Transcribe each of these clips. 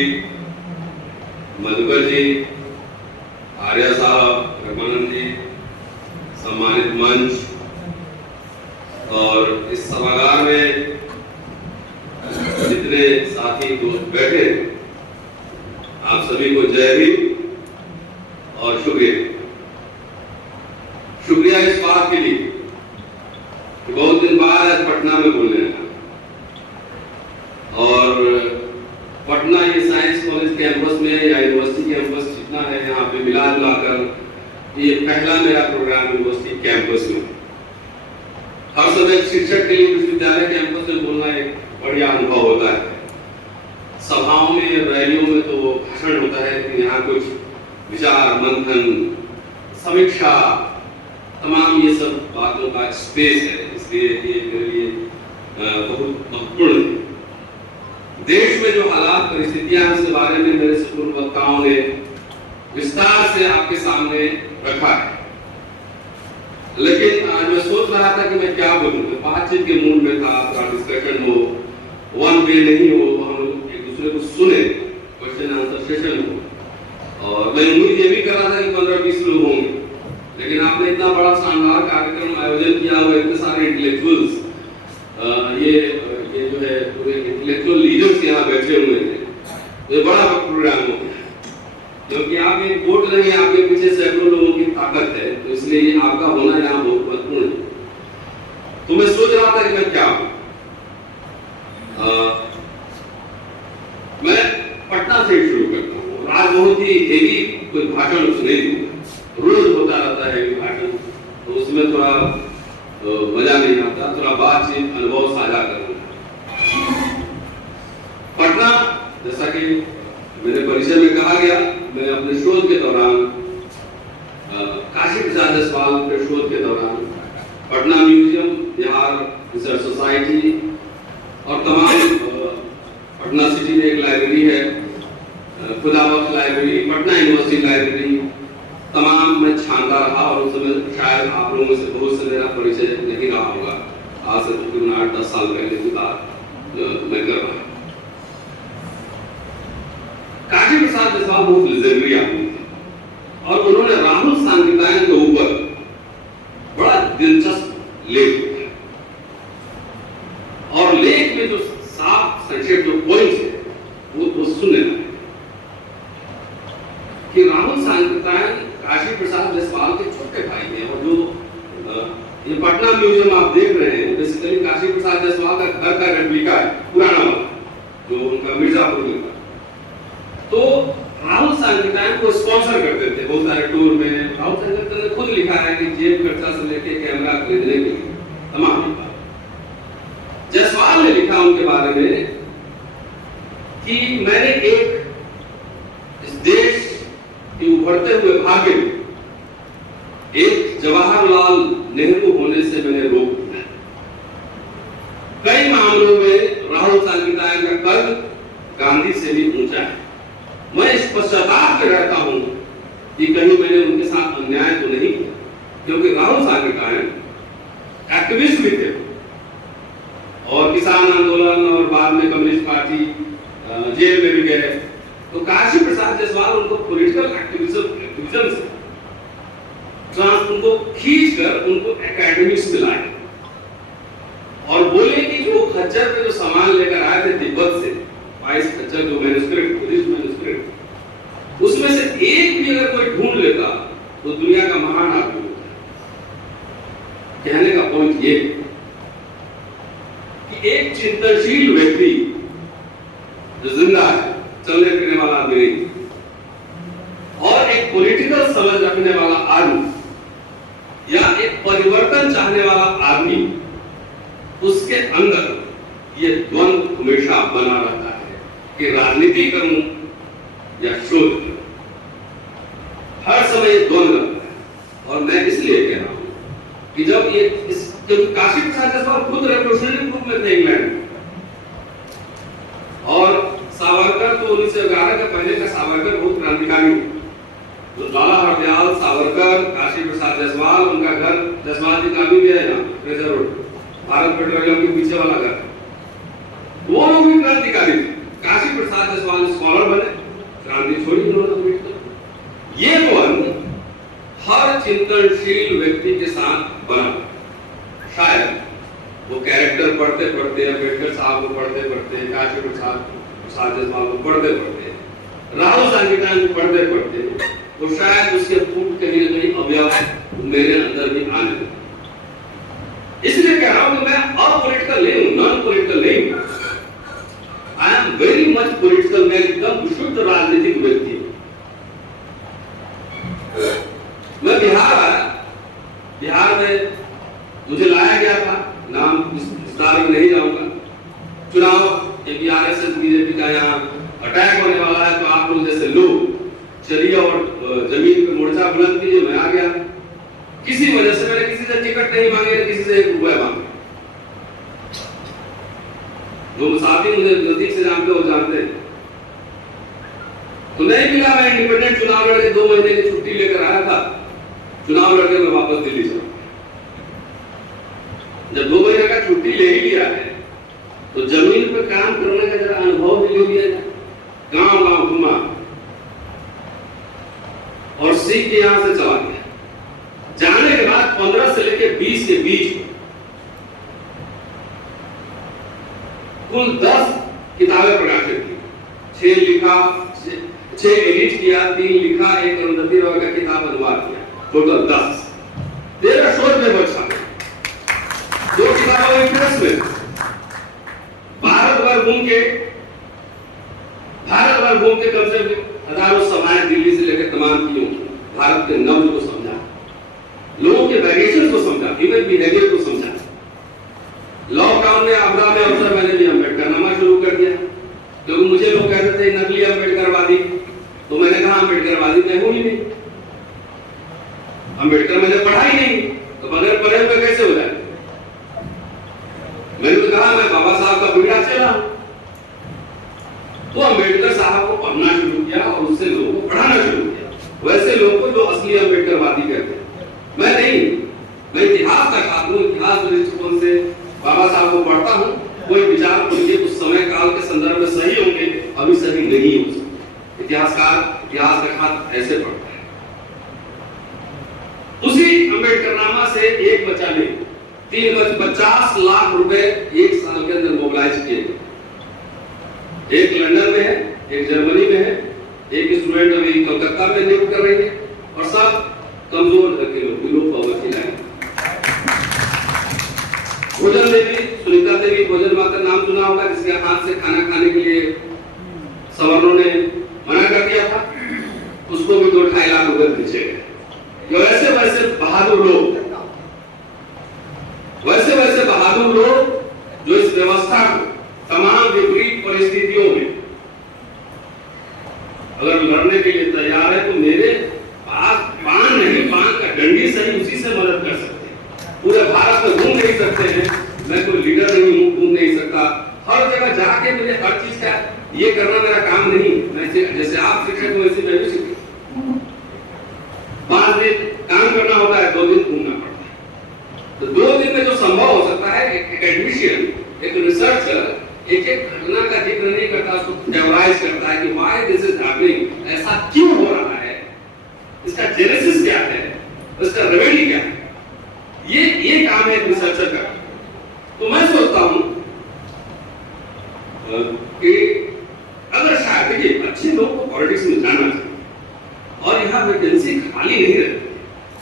जी, मधुकर जी, आर्या साहब, रघुनंदन जी, सम्मानित मंच और इस सभागार में जितने साथी दोस्त बैठे, आप सभी को जय हिंद और शुक्रिया। शुक्रिया इस बात के लिए कि बहुत दिन बाद आज पटना में बोलने आया और पटना ये साइंस कॉलेज कैंपस में या यूनिवर्सिटी कैंपस जितना है यहाँ पे मिला जुलाकर ये पहला मेरा प्रोग्राम यूनिवर्सिटी कैंपस में। हर समय शिक्षक के लिए विश्वविद्यालय कैंपस में बोलना एक बढ़िया अनुभव होता है। सभाओं में रैलियों में तो भाषण होता है कि यहाँ कुछ विचार मंथन समीक्षा तमाम ये सब बातों का स्पेस है, इसलिए ये मेरे लिए बहुत महत्वपूर्ण है। देश में जो हालात परिस्थितियां हैं उसके बारे में मेरे पूर्व वक्ताओं ने विस्तार से आपके सामने रखा है, लेकिन आज मैं सोच रहा था कि मैं क्या बोलूं। बातचीत के मूड में था, थोड़ा डिस्कशन हो, वन वे नहीं हो, हम लोग एक दूसरे को सुने, क्वेश्चन आंसर सेशन हो। और मैं उम्मीद ये भी कर रहा था कि 15-20 लोग होंगे, लेकिन आपने इतना बड़ा शानदार कार्यक्रम आयोजन किया हुआ, इतने सारे इंटेलेक्चुअल्स, ये जो है पूरे इंटेलेक्चुअल लीडर्स यहाँ बैठे हुए थे। ये बड़ा प्रोग्राम हो गया क्योंकि आप एक वोट नहीं, आपके पीछे सैकड़ों लोगों की ताकत है, तो इसलिए आपका होना यहाँ बहुत महत्वपूर्ण है। तो मैं सोच रहा था कि मैं क्या मैं पटना से शुरू करता हूँ। आज बहुत ही हेवी कोई भाषण नहीं दूंगा, रोज होता रहता है भाषण, तो उसमें थोड़ा मजा नहीं आता, थोड़ा बातचीत अनुभव साझा करूंगा। पटना, जैसा कि मेरे परिचय में कहा गया, मैं अपने शोध के दौरान काशी प्रसाद जायसवाल के शोध के दौरान Patna museum, Bihar research society और तमाम पटना सिटी में एक लाइब्रेरी है, Khudabakhsh library, Patna university library, तमाम में छानता रहा। और उस समय शायद आप लोगों से बहुत से मेरा परिचय नहीं रहा होगा, आज से तकरीबन 8-10 साल पहले की बात मैं कर रहा हूँ। काशी प्रसाद जायसवाल बहुत लेजेंडरी आदमी थे और उन्होंने राहुल सांकृत्यायन के ऊपर बड़ा दिलचस्प लेख लिखा और लेख में जो साफ संक्षेप जो पॉइंट्स है वो सुनने कि राहुल सांकृत्यायन काशी प्रसाद जायसवाल के छोटे भाई थे। और जो ये पटना म्यूजियम आप देख रहे हैं बेसिकली काशी प्रसाद जायसवाल का घर का रेप्लिका है, पुराना वाला जो उनका मिर्जापुर में था। तो राहुल सांकृत्यायन को स्पॉन्सर करते थे बहुत सारे टूर में। राहुल सांकृत्यायन ने खुद लिखा है कि जेब खर्चा से लेके कैमरा खरीदने के लिए तमाम लिखा। जायसवाल ने लिखा उनके बारे में कि मैंने इस देश के उभरते हुए भाग्य में एक जवाहरलाल नेहरू होने से मैंने रोक दिया। कई मामलों में राहुल सांकृत्यायन का कद गांधी से भी ऊंचा है। मैं इस पश्चाताप में रहता हूं कि कहीं मैंने उनके साथ अन्याय तो नहीं किया, क्योंकि राहुल सांकृत्यायन एक्टिविस्ट भी थे और किसान आंदोलन और बाद में कम्युनिस्ट पार्टी जेल में भी गए। तो काशी प्रसाद जायसवाल उनको पॉलिटिकल एक्टिविज्म से उनको खींचकर उनको एकेडमिक्स में लाए और बोले कि जो खच्चर पे जो सामान लेकर आए थे तिब्बत से, 22 खच्चर जो मैन्युस्क्रिप्ट, बुद्धिस्ट मैन्युस्क्रिप्ट, उसमें से एक भी अगर कोई ढूंढ लेता तो दुनिया का महान आदमी होता। कहने का पॉइंट ये कि एक चिंतनशील व्यक्ति जो जिंदा है, चलने फिरने वाला आदमी नहीं, और एक पॉलिटिकल समझ रखने वाला आदमी या एक परिवर्तन चाहने वाला आदमी, उसके अंदर ये द्वंद हमेशा बना रहता है कि राजनीति करूं या शोध करूं। हर समय द्वंद रहता है। और मैं इसलिए कह रहा हूं कि जब काशी प्रसाद जायसवाल खुद रेवोल्यूशनरी ग्रुप में थे इंग्लैंड, और सावरकर तो 1911 के पहले का सावरकर बहुत क्रांतिकारी, जो लाला हरदयाल, सावरकर, काशी प्रसाद जायसवाल, उनका घर जायसवाल जी का भी है ना, ट्रेजर रोड, भारत पेट्रोलियम के पीछे वाला घर, वो लोग भी क्रांतिकारी थे। काशी प्रसाद जायसवाल स्कॉलर बने परिवर्तनशील व्यक्ति के साथ बना। शायद वो कैरेक्टर पढ़ते पढ़ते, अम्बेडकर साहब को पढ़ते पढ़ते, काशी प्रसाद जयसवाल को पढ़ते पढ़ते, राहुल सांगीटान को पढ़ते पढ़ते, तो शायद उसके फूट कहीं न कहीं अवयव मेरे अंदर भी आने लगे। इसलिए कह रहा हूं कि मैं अपॉलिटिकल नहीं हूं, नॉन पॉलिटिकल नहीं हूं। I am very much political. मैं एकदम शुद्ध राजनीतिक व्यक्ति हूं। मैं बिहार आया, बिहार में मुझे लाया गया था, नाम विस्तार में नहीं जाऊंगा। चुनाव आरएसएस बीजेपी का यहाँ अटैक होने वाला है, तो आप लोग जैसे लोग चलिए और जमीन पे मोर्चा बुलंद कीजिए। मैं आ गया। किसी वजह से मैंने किसी से टिकट नहीं मांगे, किसी से 1 रुपया मांगे। जो साथी मुझे नजदीक से जानते हो जानते हैं, तो नहीं मिला। मैं इंडिपेंडेंट चुनाव लड़के 2 महीने की छुट्टी लेकर आया था। चुनाव लड़के मैं वापस दिल्ली चला। जब 2 महीने का छुट्टी ले ही लिया है, तो जमीन पर काम करने का जरा अनुभव भी ले लिया जाए। गांव गांव घुमा और सीख के यहां से चला गया। जाने के बाद 15 से लेकर 20 के बीच कुल 10 किताबें प्रकाशित की। 6 लिखा, 6 एडिट किया, 3 लिखा, 1 अरुंधति रॉय का किताब अनुवाद किया, टोटल 10। 13 शोध पेपर छापे, 2 किताबों में प्रेस में। भारत भर घूम के कम से हजारों सभाएं दिल्ली से लेकर तमाम की हूं। भारत के नब्ज को समझा, लोगों के वेरिएशन को समझा, ह्यूमन बिहेवियर को समझा। लॉकडाउन में, आपदा में अवसर मैंने भी अम्बेडकर नामा शुरू कर दिया, क्योंकि मुझे लोग कहते थे नकली अम्बेडकरवादी। तो मैंने कहा अम्बेडकरवादी मैं हूं ही नहीं, अम्बेडकर मैंने पढ़ा ही नहीं, तो बगैर पढ़े हुए कैसे हो जाए। मैंने तो कहा मैं बाबा साहब का बिगड़ा चला। तो अम्बेडकर साहब को पढ़ना शुरू किया और उससे लोगों को पढ़ाना शुरू किया, वैसे लोगों को जो असली अम्बेडकरवादी कहते हैं। मैं नहीं, मैं इतिहास का छात्र हूं। इतिहास दृष्टिकोण से बाबा साहब को पढ़ता हूं। कोई विचार उनके उस समय काल के संदर्भ में सही होंगे, अभी सही नहीं हो सकते। इतिहासकार इतिहास का खात ऐसे पढ़ता है। उसी अम्बेडकरनामा से एक बच्चा ने 50 लाख रुपए 1 साल के अंदर मोबिलाइज किए। एक लंदन में है, एक जर्मनी में है, एक स्टूडेंट अभी कोलकाता में नियुक्त कर रही है, और सब कमजोर के लोग, बिलो पॉवर्टी लाइन। भोजन देवी, सुनीता देवी भोजन माता नाम सुना होगा, जिसके हाथ से खाना खाने के लिए सवर्णों ने मना कर दिया था, उसको भी 2-2.5 लाख रुपए पीछे गए। वैसे वैसे बहादुर लोग, जो इस व्यवस्था को तमाम विपरीत परिस्थितियों में अगर लड़ने के लिए तैयार है, तो मेरे पास पान नहीं, पान का डंडी सही, उसी से मदद कर सकते हैं। पूरे भारत में घूम नहीं सकते हैं, मैं कोई लीडर नहीं हूं, घूम नहीं सकता। हर जगह जाके मुझे हर चीज का ये करना मेरा काम नहीं। मैं जैसे आप शिक्षक हो, वैसे मैं भी शिक्षक। 5 दिन काम करना होता है, 2 दिन घूमना पड़ता है। तो 2 दिन में जो संभव हो सकता है, एक एकेडमिशियन, एक रिसर्चर एक घटना का जिक्र नहीं करता, उसको थ्योराइज करता है कि व्हाई दिस इज हैपनिंग, ऐसा क्यों हो रहा है, इसका जेनेसिस क्या है, इसका रेमेडी क्या है। ये काम है रिसर्चर का। तो मैं सोचता हूं कि अगर शायद देखिए अच्छे लोगों को पॉलिटिक्स में जाना चाहिए, और यहाँ वैकेंसी खाली नहीं रहती।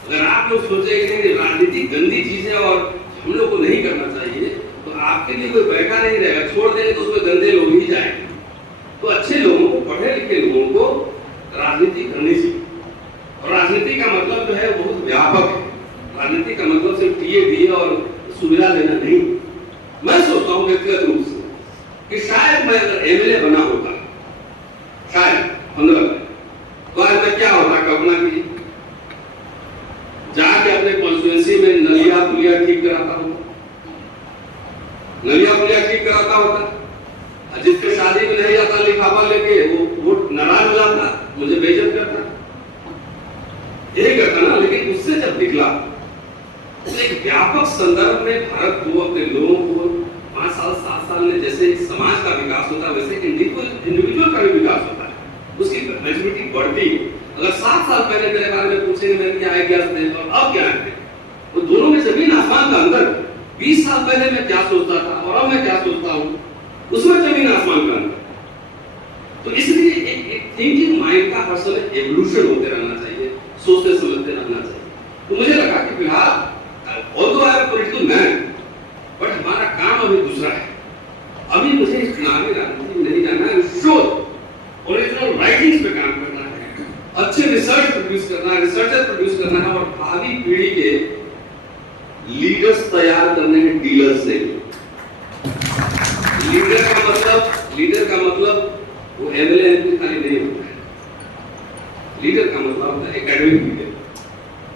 अगर आप लोग सोचे कि राजनीति गंदी चीज है और हम लोग को नहीं करना चाहिए, तो आपके लिए कोई बैठा नहीं रहेगा, छोड़ देंगे तो उसमें गंदे लोग ही जाएंगे। तो अच्छे लोगों को, पढ़े लिखे लोगों को राजनीति करनी चाहिए। और राजनीति का मतलब जो है बहुत व्यापक है। राजनीति का मतलब सिर्फ टीए और सुविधा देना नहीं। मैं सोचता हूँ व्यक्तिगत रूप से कि शायद मैं अगर एमएलए बना होता, शायद 15 तो आज मैं क्या होता, कल्पना की जाके अपने कॉन्स्टिट्यूएंसी में नलिया पुलिया ठीक कराता हूँ, नलिया पुलिया ठीक कराता होता। जिसके शादी में नहीं जाता लिफाफा लेके, वो नाराज हो जाता, मुझे बेइज्जत करता, यही करता ना। लेकिन उससे जब निकला तो एक व्यापक संदर्भ में भारत को, अपने लोगों को 5 साल 7 साल में जैसे समाज का विकास होता है, वैसे इंडिविजुअल का भी विकास होता है, उसकी मैच्योरिटी बढ़ती है। अगर 7 साल पहले मेरे बारे में पूछेंगे मेरे क्या आइडियाज थे और अब क्या है, तो दोनों में जमीन आसमान का अंतर। 20 साल पहले मैं क्या सोचता था और अब मैं क्या सोचता हूँ, उसमें जमीन आसमान का अंतर। तो इसलिए एक थिंकिंग माइंड का हर समय एवोल्यूशन होते रहना चाहिए, सोचते समझते रहना चाहिए। तो मुझे लगा कि फिलहाल although I am political man, but हमारा काम अभी दूसरा है। अभी मुझे चुनावी राजनीति में नहीं जाना है, शोध ओरिजिनल राइटिंग्स पे काम करना है, अच्छे रिसर्च प्रोड्यूस करना है, रिसर्चर प्रोड्यूस करना है और भावी पीढ़ी के लीडर्स तैयार करने हैं, डीलर्स से। लीडर का मतलब वो एमएलए एमपी खाली नहीं होता है। लीडर का मतलब होता है एकेडमिक लीडर।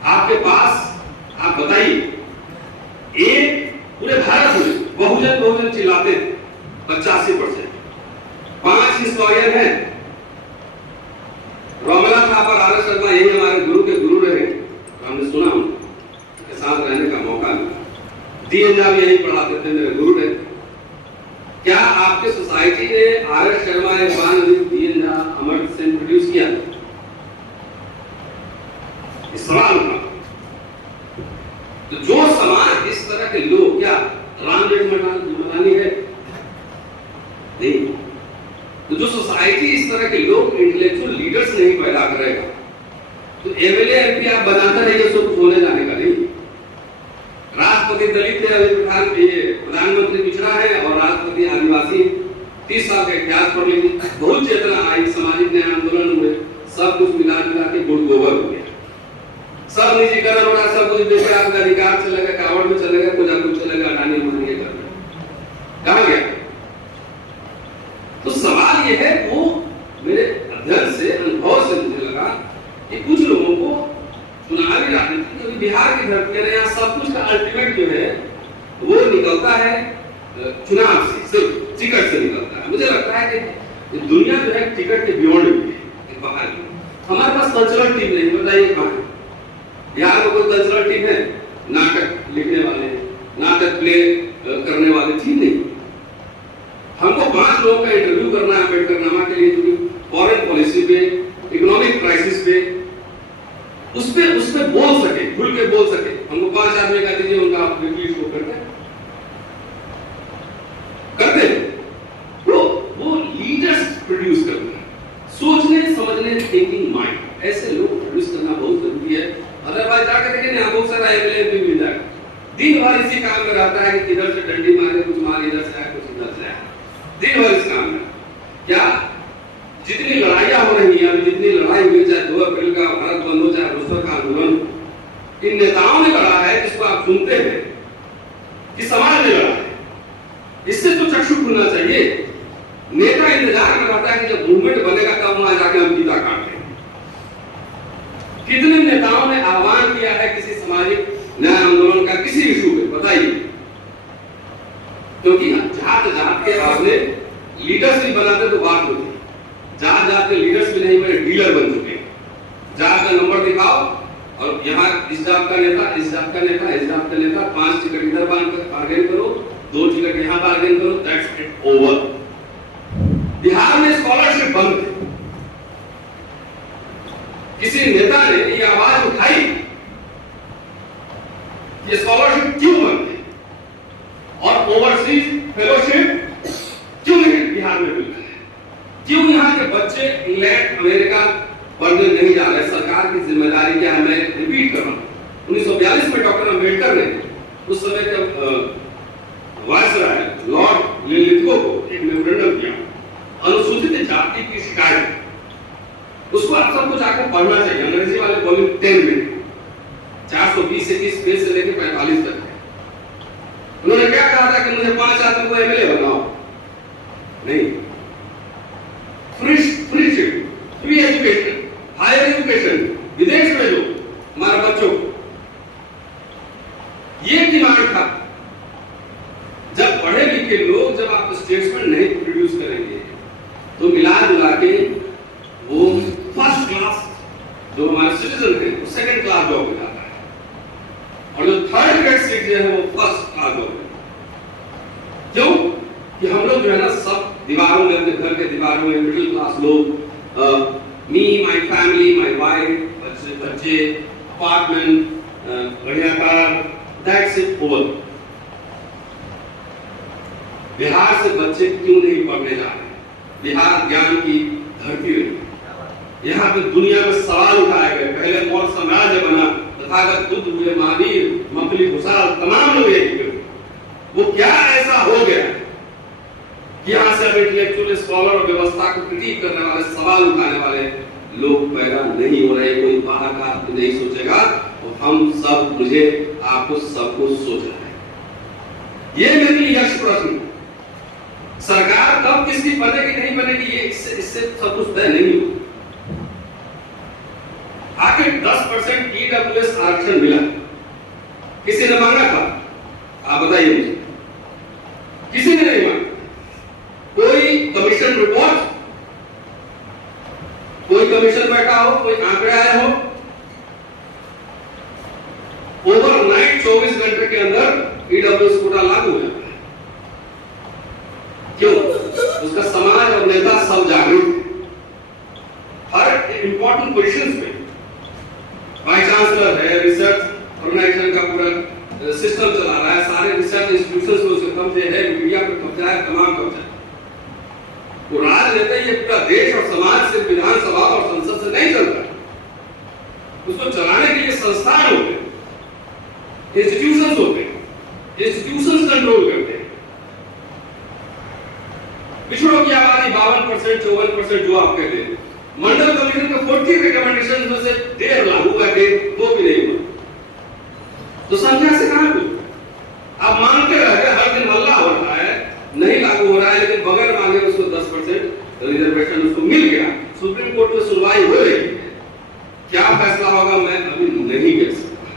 आपके पास आप बताइए, एक पूरे भारत में बहुजन चिल्लाते थे 85%, 5 हिस्टोरियन हैं, रमला थापर, आर.एस. शर्मा, यही हमारे गुरु के गुरु रहे, तो हमने सुना उनके साथ रहने का मौका मिला। डी.एन. झा भी यही पढ़ाते थे, मेरे गुरु रहे। क्या आपके सोसाइटी ने RS. Sharma, Irfan Ali, DN. Jha, Amartya Sen produce किया? इस सवाल का तो जो समाज इस तरह के लोग, क्या राम जेठमलानी है? नहीं। तो जो सोसाइटी इस तरह के लोग, इंटेलेक्चुअल लीडर्स नहीं पैदा करेगा, तो एमएलए एमपी आप बनाता रहिए, सो कुछ होने जाने का नहीं। राष्ट्रपति दलित है, अभी प्रधानमंत्री पिछड़ा है और राष्ट्रपति आदिवासी। 30 साल का इतिहास पढ़ लीजिए, बहुत चेतना आई, सामाजिक न्याय आंदोलन हुए, सब कुछ मिला के गुड़ गोबर हो गया, सब निजीकरण हो रहा, सब कुछ बेकार का अधिकार चलेगा, कावड़ में चलेगा, कुछ चलेगा, अडानी अंबानी के घर में। कहां गया? तो सवाल यह है, वो मेरे अध्ययन से, अनुभव से मुझे लगा कि कुछ लोगों को चुनावी राजनीति, क्योंकि बिहार की धरती है, यहाँ सब कुछ का अल्टीमेट जो है वो निकलता है चुनाव से, सिर्फ टिकट से निकलता है। मुझे लगता है कि दुनिया जो है टिकट के बियॉन्ड भी है, बाहर भी। हमारे पास कल्चरल टीम नहीं, बताइए कहाँ है? बिहार में कोई कल्चरल टीम है? नाटक लिखने वाले, नाटक प्ले करने वाले टीम नहीं। हमको 5 लोगों का इंटरव्यू करना है अम्बेडकरनामा के लिए, फॉरेन पॉलिसी पे, इकोनॉमिक क्राइसिस पे, उस पे बोल सके, खुल के बोल सके। हमको 5 आदमी का दीजिए, उनका रिव्यू शो करते वो लीडर्स प्रोड्यूस करते हैं, सोचने समझने, थिंकिंग माइंड, ऐसे लोग प्रोड्यूस करना बहुत जरूरी है। अदरवाइज जाकर देखिए ना, बहुत सारा एमएलए भी मिल जाएगा, दिन भर इसी काम में रहता है कि इधर से डंडी मारे, कुछ मार इधर से आए, कुछ इधर से आए, दिन भर इस काम में। क्या जितनी लड़ाइयां हो रही हैं, जितनी लड़ाई हुई, चाहे 2 अप्रैल का भारत बंद हो, चाहे रोस्टर का आंदोलन, इन नेताओं ने लड़ा है, जिसको आप सुनते हैं कि समाज ने लड़ा है। इससे तो चक्षु खुलना चाहिए। नेता इंतजार में रहता है कि जब मूवमेंट बनेगा तब वहां जाके हम गीता काटें। कितने नेताओं ने आह्वान किया है किसी सामाजिक न्याय आंदोलन का, किसी इशू पे, बताइए? क्योंकि जात के आपने लीडर्स भी बनाते तो बात होती, जात के लीडर्स भी नहीं बने, डीलर बन चुके। जात का नंबर दिखाओ और यहाँ इस जात का नेता, इस जात का नेता, इस जात का नेता, 5 टिकट इधर बार्गेन करो, 2 टिकट यहाँ बार्गेन करो, दैट्स इट, ओवर। बिहार में स्कॉलरशिप बंद है। किसी नेता ने ये आवाज उठाई, ये स्कॉलरशिप क्यों बंद है और ओवरसीज फेलोशिप क्यों नहीं बिहार में मिल रहा है? क्यों यहाँ के बच्चे इंग्लैंड, अमेरिका पढ़ने नहीं जा रहे? सरकार की जिम्मेदारी क्या है? मैं रिपीट कर रहा हूँ, 1942 में डॉक्टर अम्बेडकर ने, उस समय जब वायसराय लॉर्ड लिलिथगो को एक मेमोरेंडम दिया, अनुसूचित जाति की शिकायत, उसको आप सबको जाकर पढ़ना चाहिए। अंग्रेजी वाले वॉल्यूम 10 में 420 पेज से लेकर 45 तक है। उन्होंने क्या कहा था कि मुझे 5 आदमी को एमएलए बनाओ? नहीं, फ्री एजुकेशन, हायर एजुकेशन, विदेश में जो हमारे बच्चों को, ये डिमांड था। जब पढ़े लिखे लोग, जब आप स्टेटसमेंट नहीं प्रोड्यूस करेंगे तो मिला जुला के वो फर्स्ट क्लास जो हमारे सिटीजन है वो सेकंड क्लास जॉब में जाता है, और जो थर्ड ग्रेड सिटीजन है वो फर्स्ट क्लास जॉब में। क्यों? कि हम लोग जो है ना, सब दीवारों में, अपने घर के दीवारों में मिडिल क्लास लोग मी, माय फैमिली, माय वाइफ, बच्चे, अपार्टमेंट, बढ़िया car, that's it over. Bihar से बच्चे क्यों नहीं पढ़ने जा रहे? बिहार ज्ञान की धरती रही। यहाँ पे दुनिया में सवाल उठाए गए। पहले मौर्य साम्राज्य बना, तथागत बुद्ध हुए, महावीर, मकली, घुसाल, तमाम लोग एक हुए। वो क्या ऐसा हो गया कि यहाँ से अब इंटेलेक्चुअल स्कॉलर और व्यवस्था को क्रिटिक करने वाले, सवाल उठाने वाले लोग पैदा नहीं हो रहे? कोई बाहर का आदमी नहीं सोचेगा, और हम सब, मुझे, आपको, सबको सोचना है। ये मेरे लिए यक्ष प्रश्न। सरकार कब किसकी बनेगी नहीं बनेगी, ये इससे सब कुछ तय नहीं हो। आखिर 10% ईडब्ल्यूएस आरक्षण मिला, किसी ने मांगा था? आप बताइए मुझे। किसी ने नहीं मांगा। कोई कमीशन रिपोर्ट, कोई कमीशन बैठा हो, कोई आंकड़े आए हो? ओवरनाइट 24 घंटे के अंदर ईडब्ल्यूएस कोटा लागू हो जाता है। क्यों? उसका समाज और नेता सब जागरूक है। हर इंपॉर्टेंट पोजीशंस पे वाइस चांसलर है, रिसर्च ऑर्गेनाइजेशन का पूरा सिस्टम चला रहा है, सारे रिसर्च इंस्टीट्यूशंस को उसके कब्जे है, मीडिया पे कब्जा है, तमाम कब्जा है। तो राजनीति ये पूरा देश और समाज सिर्फ विधानसभा और संसद से नहीं चलता है। उसको चलाने के लिए संस्थान होते हैं, इंस्टीट्यूशंस होते हैं, इंस्टीट्यूशंस कंट्रोल करते हैं। पिछड़ों की आबादी 52%, 54% जो आप कहते हैं, मंडल कमीशन का 40 रिकमेंडेशन में से 1.5 लागू करके वो भी नहीं हुआ। तो संख्या से कहां हुई? आप मानते रह गए, हर दिन हल्ला हो रहा है, नहीं लागू हो रहा है, लेकिन बगैर मांगे उसको 10% रिजर्वेशन उसको मिल गया। सुप्रीम कोर्ट में सुनवाई हो रही है, क्या फैसला होगा मैं अभी नहीं कह सकता,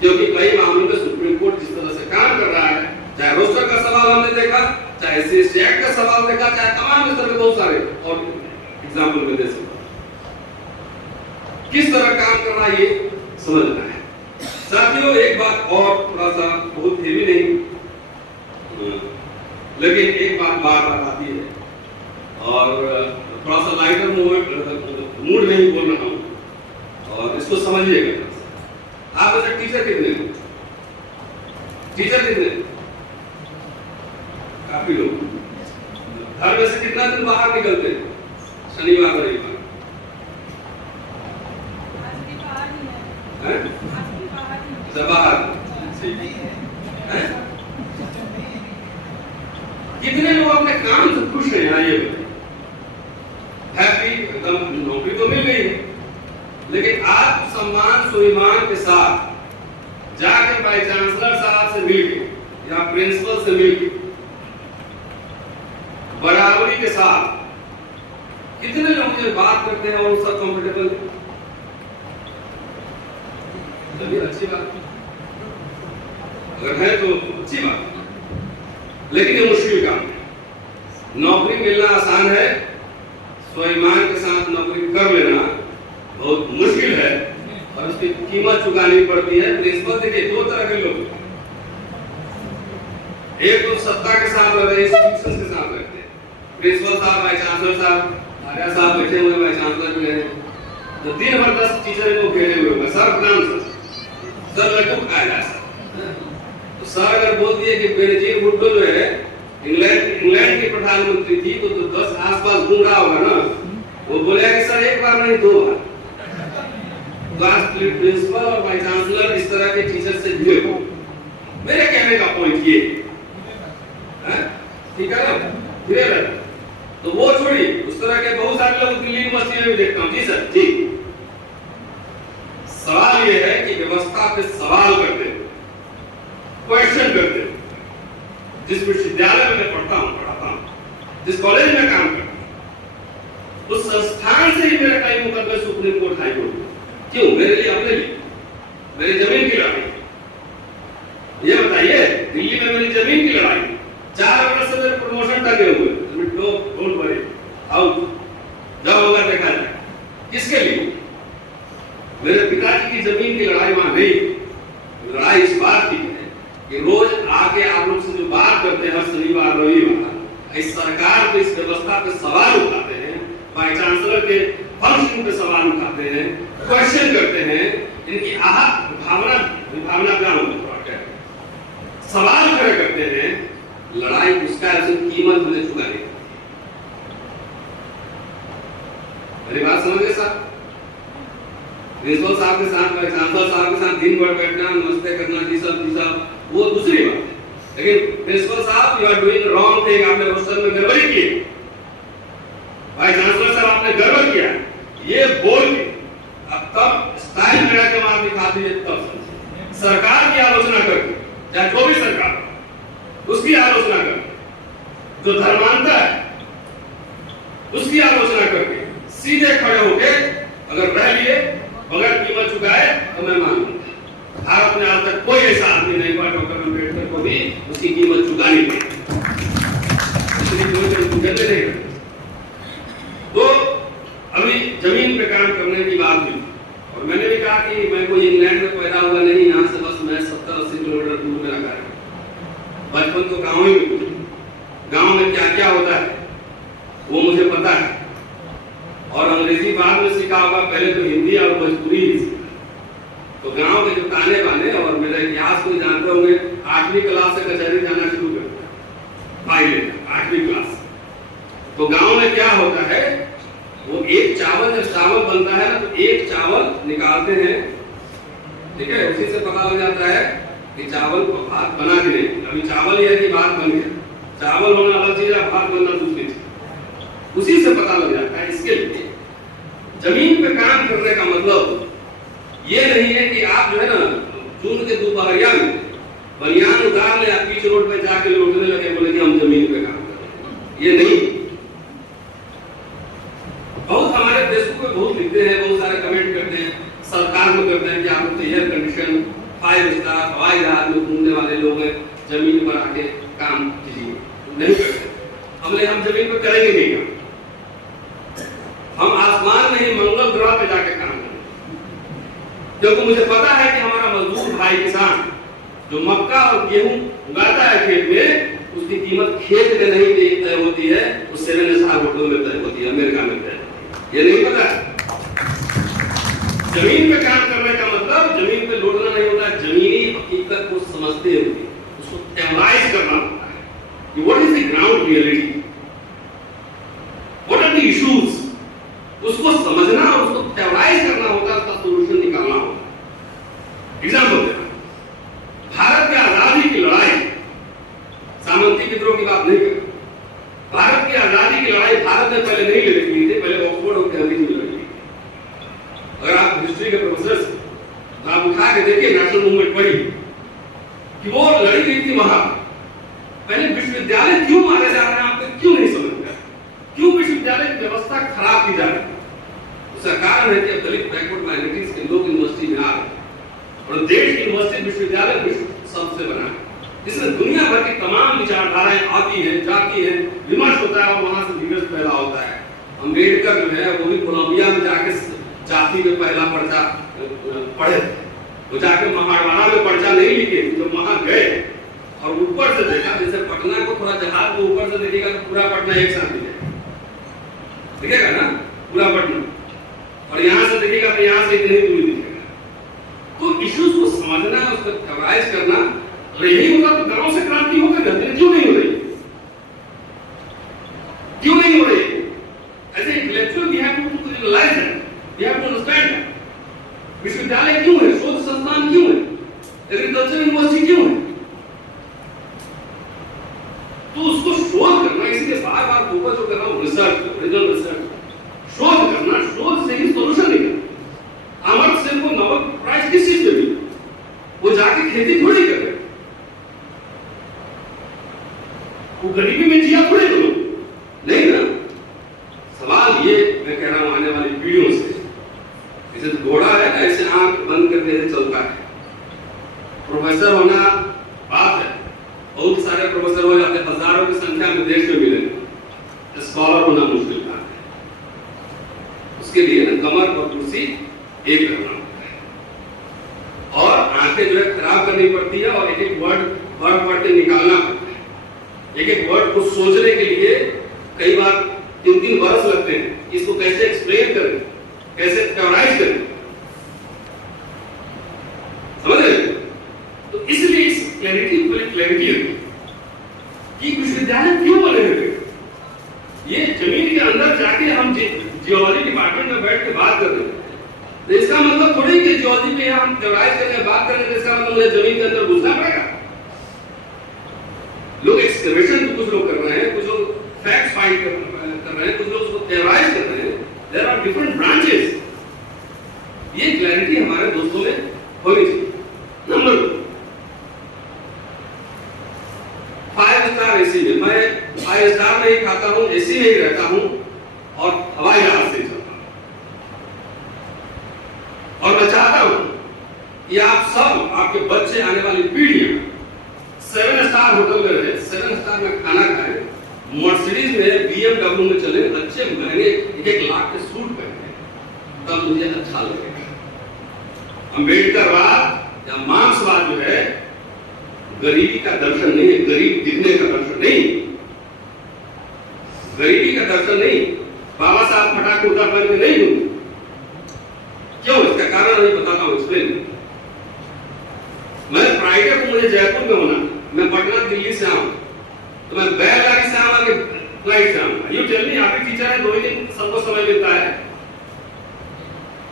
क्योंकि कई मामलों में सुप्रीम कोर्ट जिस तरह से काम कर रहा है, चाहे रोस्टर का सवाल हमने देखा, चाहे सीएसटी एक्ट का सवाल देखा, चाहे तमाम इस तरह के बहुत सारे और एग्जाम्पल में दे सकता, किस तरह काम करना ये समझना है। साथियों, एक बात और, थोड़ा सा बहुत हेवी नहीं, लेकिन एक बात बार बार आती है, और थोड़ा सा लाइटर मूड में ही बोल रहा हूँ, और इसको समझिएगा। आप ऐसे टीचर कितने हैं? टीचर कितने? काफी लोग। घर में से कितना दिन बाहर निकलते हैं? शनिवार रविवार? कितने लोग अपने काम से खुश हैं? ये हैप्पी, एकदम नौकरी तो मिल गई है, लेकिन आत्मसम्मान स्वाभिमान के साथ जाके वाइस चांसलर साहब से मिलके या प्रिंसिपल से मिलके बराबरी के साथ कितने लोग ये बात करते हैं और उसका कंफर्टेबल? चलिए, अच्छी बात, अगर है तो अच्छी बात, लेकिन ये मुश्किल काम है। नौकरी मिलना आसान है, स्वाभिमान के साथ नौकरी कर लेना बहुत मुश्किल है, और उसकी कीमत चुकानी पड़ती है। प्रिंसिपल देखिए, दो तरह के लोग, एक तो सत्ता के साथ रहते हैं, इंस्टीट्यूशंस के साथ रहते हैं। प्रिंसिपल साहब, वाइस चांसलर साहब, आर्या साहब बैठे हुए, वाइस चांसलर भी है, तो दिन भर 10 टीचर को घेरे हुए होंगे, सर प्रणाम सर लड्डू खाया जाए सर। तो सर अगर बोल दिए कि बेनजीर भुट्टो जो है इंग्लैंड की प्रधानमंत्री थी, तो 10 आसपास घूम रहा होगा ना, वो बोलेगा कि सर एक बार नहीं 2 बार। प्रिंसिपल और वाइस चांसलर इस तरह के टीचर से जुड़े हो। मेरे कहने का पॉइंट ये है, ठीक है ना, क्लियर है? तो वो छोड़िए, उस तरह के बहुत सारे लोग दिल्ली यूनिवर्सिटी में भी देखता हूँ। जी सर, ठीक। सवाल ये है कि व्यवस्था पे सवाल करते हो, क्वेश्चन करते हो। जिस विश्वविद्यालय में मैं पढ़ता हूँ, जिस कॉलेज में काम करता हूँ, उस संस्थान से ही मेरे कई मुकदमे सुप्रीम कोर्ट, हाई कोर्ट। क्यों? मेरे लिए, अपने लिए, मेरी जमीन की लड़ाई। ये बताइए, दिल्ली में मेरी जमीन की लड़ाई, 4 वर्ष से मेरे प्रमोशन टंगे हुए, डोंट वरी, आउट, जब होगा देखा जाए। किसके लिए? मेरे पिताजी की जमीन की लड़ाई वहां नहीं, लड़ाई इस बात की है कि रोज आके आप लोग से जो बात करते हैं, हर शनिवार रविवार, इस सरकार को, इस व्यवस्था पे सवाल उठाते हैं, वाइस चांसलर के फंक्शन पे सवाल उठाते हैं, क्वेश्चन करते हैं, इनकी भावना क्या होती है, सवाल खड़े करते हैं, लड़ाई उसका कीमत हमें चुकानी। मेरी बात समझ गए साहब? प्रिंसिपल साहब के साथ, सांसद साहब के साथ दिन भर बैठना, नमस्ते करना, जी साहब वो दूसरी बात है, लेकिन प्रिंसिपल साहब you are doing wrong thing, आपने रोस्टर में गड़बड़ी की, भाई चांसलर साहब आपने गड़बड़ किया, ये बोल के अब तब स्टाइल मेरा के मार दिखा दीजिए, तब सरकार की आलोचना करके, चाहे जो भी सरकार उसकी आलोचना करके, जो धर्मांतर है उसकी आलोचना करके सीधे खड़े होके अगर रह लिए बगैर कीमत चुकाए तो मैं मानूंगा भारत में आज तक कोई ऐसा आदमी नहीं हुआ डॉक्टर अम्बेडकर को भी उसकी कीमत चुकानी पड़ी। तो अभी जमीन पे काम करने की बात हुई और मैंने भी कहा कि मैं कोई इंग्लैंड में पैदा हुआ नहीं, यहाँ से बस मैं 70-80 किलोमीटर दूर में रखा है, बचपन तो गाँव ही में, गाँव में क्या क्या होता है वो मुझे पता है, और अंग्रेजी बाद में सीखा होगा, पहले तो हिंदी और भोजपुरी ही सीखा। तो गांव के जो ताने बाने और मेरा इतिहास को जानते होंगे, 8वीं क्लास से कचहरी जाना शुरू कर पहले 8वीं क्लास। तो गांव में क्या होता है, वो एक चावल जब चावल बनता है ना तो एक चावल निकालते हैं, ठीक है, उसी से पता लग जाता है कि चावल को भात बना के नहीं, अभी चावल ये है कि भात बन गया, चावल होना अलग चीज है, भात बनना दूसरी चीज, उसी से पता लग जाता है। इसके लिए जमीन पे काम करने का मतलब ये नहीं है कि आप जो है ना जून के दोपहरिया में बनियान उतार ले, आप बीच रोड पे जाके लौटने लगे बोले कि हम जमीन पे काम कर रहे हैं, ये नहीं। बहुत हमारे फेसबुक पे बहुत लिखते हैं, बहुत सारे कमेंट करते हैं, सरकार में करते हैं कि आप तो एयर कंडीशन 5 स्टार हवाई जहाज में घूमने वाले लोग हैं, जमीन पर आके काम कीजिए, नहीं करते। हम जमीन पर करेंगे नहीं काम, हम आसमान में ही मंगल ग्रह पे जाके काम करेंगे, क्योंकि मुझे पता है कि हमारा मजदूर भाई किसान जो मक्का और गेहूं उगाता है खेत में, उसकी कीमत खेत में नहीं तय होती है, वो 7 स्टार होटलों में तय होती है, अमेरिका में तय होती है, ये नहीं पता है। जमीन पे काम करने का मतलब जमीन पे लौटना नहीं होता है, जमीनी हकीकत को समझते हुए उसको एनालाइज करना होता है कि what is the ground reality, what are the issues, उसको समझना और उसको एनालाइज करना होता है, उसका सॉल्यूशन निकालना होता है। एग्जांपल देना, भारत की आजादी की लड़ाई, सामंती विद्रोह की बात नहीं कर, भारत की आजादी की लड़ाई भारत ने पहले नहीं लड़ी थी, पहले ऑक्सफोर्ड और कैम्ब्रिज में लड़ी थी। अगर आप हिस्ट्री के प्रोफेसर से आप उठा के देखिए नेशनल मूवमेंट पढ़ी कि वो लड़ी गई थी वहां। पहले विश्वविद्यालय क्यों मारे जा रहे हैं आपको क्यों नहीं समझ में, क्यों विश्वविद्यालय की व्यवस्था खराब की जा रही है? उसका कारण है कि दलित बैकवर्ड माइनॉरिटीज के लोग यूनिवर्सिटी में आ रहे हैं और देश की यूनिवर्सिटी विश्वविद्यालय सबसे बना है, जिसमें दुनिया भर की तमाम विचारधाराएं आती हैं, जाती हैं, विमर्श होता है और वहां से विमर्श पैदा होता है। अम्बेडकर जो है वो भी कोलंबिया में जाके जाति में पहला पर्चा पढ़े, वो जाके महाड़वाड़ा में पर्चा नहीं लिखे, जब वहां गए और ऊपर से देखा, जैसे पटना को थोड़ा जहाज को ऊपर से देखिएगा तो पूरा पटना एक साथ दिखेगा ना, पूरा पटना, और यहाँ से देखिएगा तो यहाँ से इतनी दूरी दिखेगा। तो इश्यूज को समझना, उसको कवराइज करना, और यही होगा तो गांव से क्रांति होगा, क्यों नहीं हो रही, क्यों नहीं हो रही? ऐसे intellectual we have to realise that, we have to understand that. विश्वविद्यालय क्यों है, शोध संस्थान क्यों है, एग्रीकल्चर यूनिवर्सिटी क्यों है? तो उसको शोध करना, इसलिए बार बार फोकस जो कर रहा हूं रिसर्च, ओरिजिनल रिसर्च, शोध करना, शोध से ही सॉल्यूशन निकलेगा। अमर्त्य सेन को नोबेल प्राइज किस चीज पे मिला? वो जाके खेती थोड़ी कर रहे, वो गरीबी में जिया थोड़े करो, नहीं ना। सवाल ये मैं कह रहा हूं आने वाली पीढ़ियों से, जैसे घोड़ा है ना, ऐसे आंख बंद करके चलता है, प्रोफेसर होना बात है, बहुत सारे प्रोफेसर हो जाते हैं, हजारों की संख्या में देश में मिलेंगे, स्कॉलर होना मुश्किल काम है। उसके लिए ना कमर और कुर्सी एक करना होता है, और आंखें जो है खराब करनी पड़ती है, और एक एक वर्ड पढ़ के निकालना पड़ता है। एक एक वर्ड को सोचने के लिए कई बार 3-3 बरस लगते हैं, इसको कैसे एक्सप्लेन करें, कैसे टेरोराइज करें, समझ रहे? तो इसलिए इस क्लैरिटी होगी कि विश्वविद्यालय क्यों बने हुए। ये जमीन के अंदर जाके हम जियोलॉजी डिपार्टमेंट में बैठ के बात कर रहे हैं, तो इसका मतलब थोड़ी कि जियोलॉजी पे हम टेरोराइज करने बात करने तो इसका मतलब मुझे जमीन के अंदर घुसना पड़ेगा। लोग एक्सकवेशन कुछ लोग कर रहे हैं, कुछ लोग फैक्ट्स फाइंड कर रहे हैं, कुछ लोग उसको टेरोराइज कर रहे हैं। There are different branches. ये क्लैरिटी हमारे दोस्तों में होनी चाहिए। नंबर 2, 5 स्टार एसी में, मैं 5 स्टार में ही खाता हूं, एसी में ही रहता हूं और हवाई जहाज से चलता हूं। और मैं चाहता हूं कि आप सब, आपके बच्चे, आने वाली पीढ़ियां 7 स्टार होटल में रहे, 7 स्टार में खाना खाएं, मर्सिडीज में, BMW में चले, अच्छे महंगे 1 लाख के सूट पहने, तब मुझे अच्छा लगेगा। अम्बेडकरवाद या मार्क्सवाद जो है गरीबी का दर्शन नहीं है, गरीब दिखने का दर्शन नहीं, गरीबी का दर्शन नहीं। बाबा साहब फटा कुर्ता पहन के नहीं घूमते, क्यों? इसका कारण नहीं बताता हूं, एक्सप्लेन। मैं फ्राइडे को मुझे जयपुर में होना, मैं पटना दिल्ली से आऊं, तो मैं बैलगाड़ी से आऊंगा कि फ्लाइट से आऊंगा? You tell me. आप ही टीचर है, 2 ही दिन सबको समय मिलता है।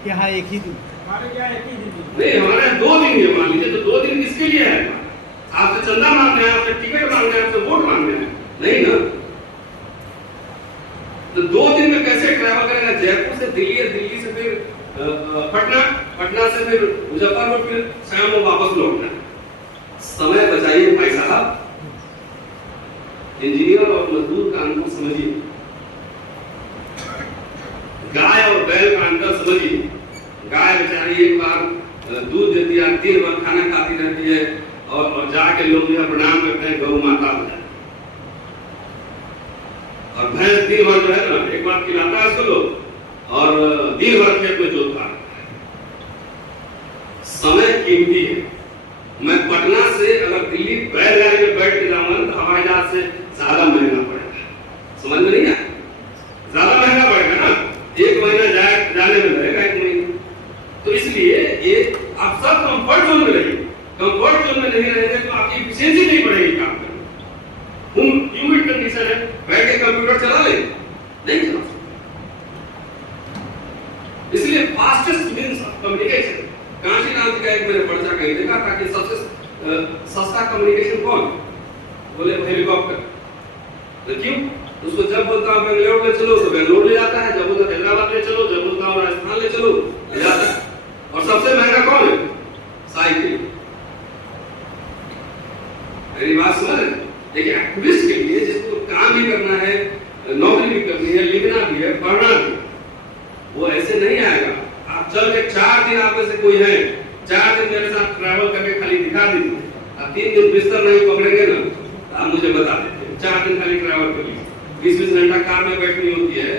यहाँ एक ही दिन, हमारे क्या एक ही दिन नहीं, हमारे 2 दिन है, मान लीजिए। तो 2 दिन किसके लिए है? आपसे चंदा मांगना है, आपसे टिकट मांगना है, आपसे वोट मांगना है, नहीं ना? तो 2 दिन में कैसे ट्रैवल करेगा? जयपुर से दिल्ली, दिल्ली से फिर पटना, पटना से फिर मुजफ्फरपुर, फिर शाम को वापस लौटना है। समय बचाइए भाई साहब। इंजीनियर और मजदूर का अंतर समझिए, गाय और बैल का अंतर समझिए। गाय बेचारी एक बार दूध देती है, 3 बार खाना खाती रहती है, और जाके लोग जो प्रणाम करते हैं, गौ माता हो जाए। और भैंस दिन भर जो है ना, एक बार खिलाता है इसको लोग, और दिन भर खेत में जोतता है। समय कीमती है। मैं पटना से अगर दिल्ली बैलगाड़ी में बैठ के जाऊंगा तो हवाई जहाज से ज्यादा महंगा पड़ेगा। समझ में नहीं आया? ज्यादा महंगा पड़ेगा ना, 1 महीना जाने में लगेगा, 1 महीना। तो इसलिए ये आप सब कंफर्ट जोन में रहिए। कंफर्ट जोन में नहीं रहेंगे तो आपकी एफिशिएंसी नहीं बढ़ेगी काम करने। ह्यूमिड कंडीशन है, बैठ के कंप्यूटर चला ले, नहीं चला सकते। इसलिए fastest means of communication, Kanchi नाम का एक मैंने पढ़ा कहीं देखा था कि सबसे सस्ता कम्युनिकेशन कौन? बोले हेलीकॉप्टर। तो क्यों? उसको जब बोलता हूं बेंगलोर ले चलो तो बेंगलोर ले जाता है, जब बोलता हैदराबाद ले चलो, जब बोलता हूं राजस्थान ले चलो, ले जाता है। और सबसे महंगा कौन है? साइकिल। मेरी बात समझ रहे? एक एक्टिविस्ट के लिए जिसको काम भी करना है, नौकरी भी करनी है, लिखना भी है, पढ़ना भी, वो ऐसे नहीं आएगा। आप चल के 4 दिन आप में से कोई है, 4 दिन मेरे साथ ट्रैवल करके खाली दिखा दीजिए। आप 3 दिन बिस्तर नहीं पकड़ेंगे ना, तो आप मुझे बता देते। 4 दिन खाली ट्रैवल कर लीजिए, 20-20 घंटा कार में बैठनी होती है,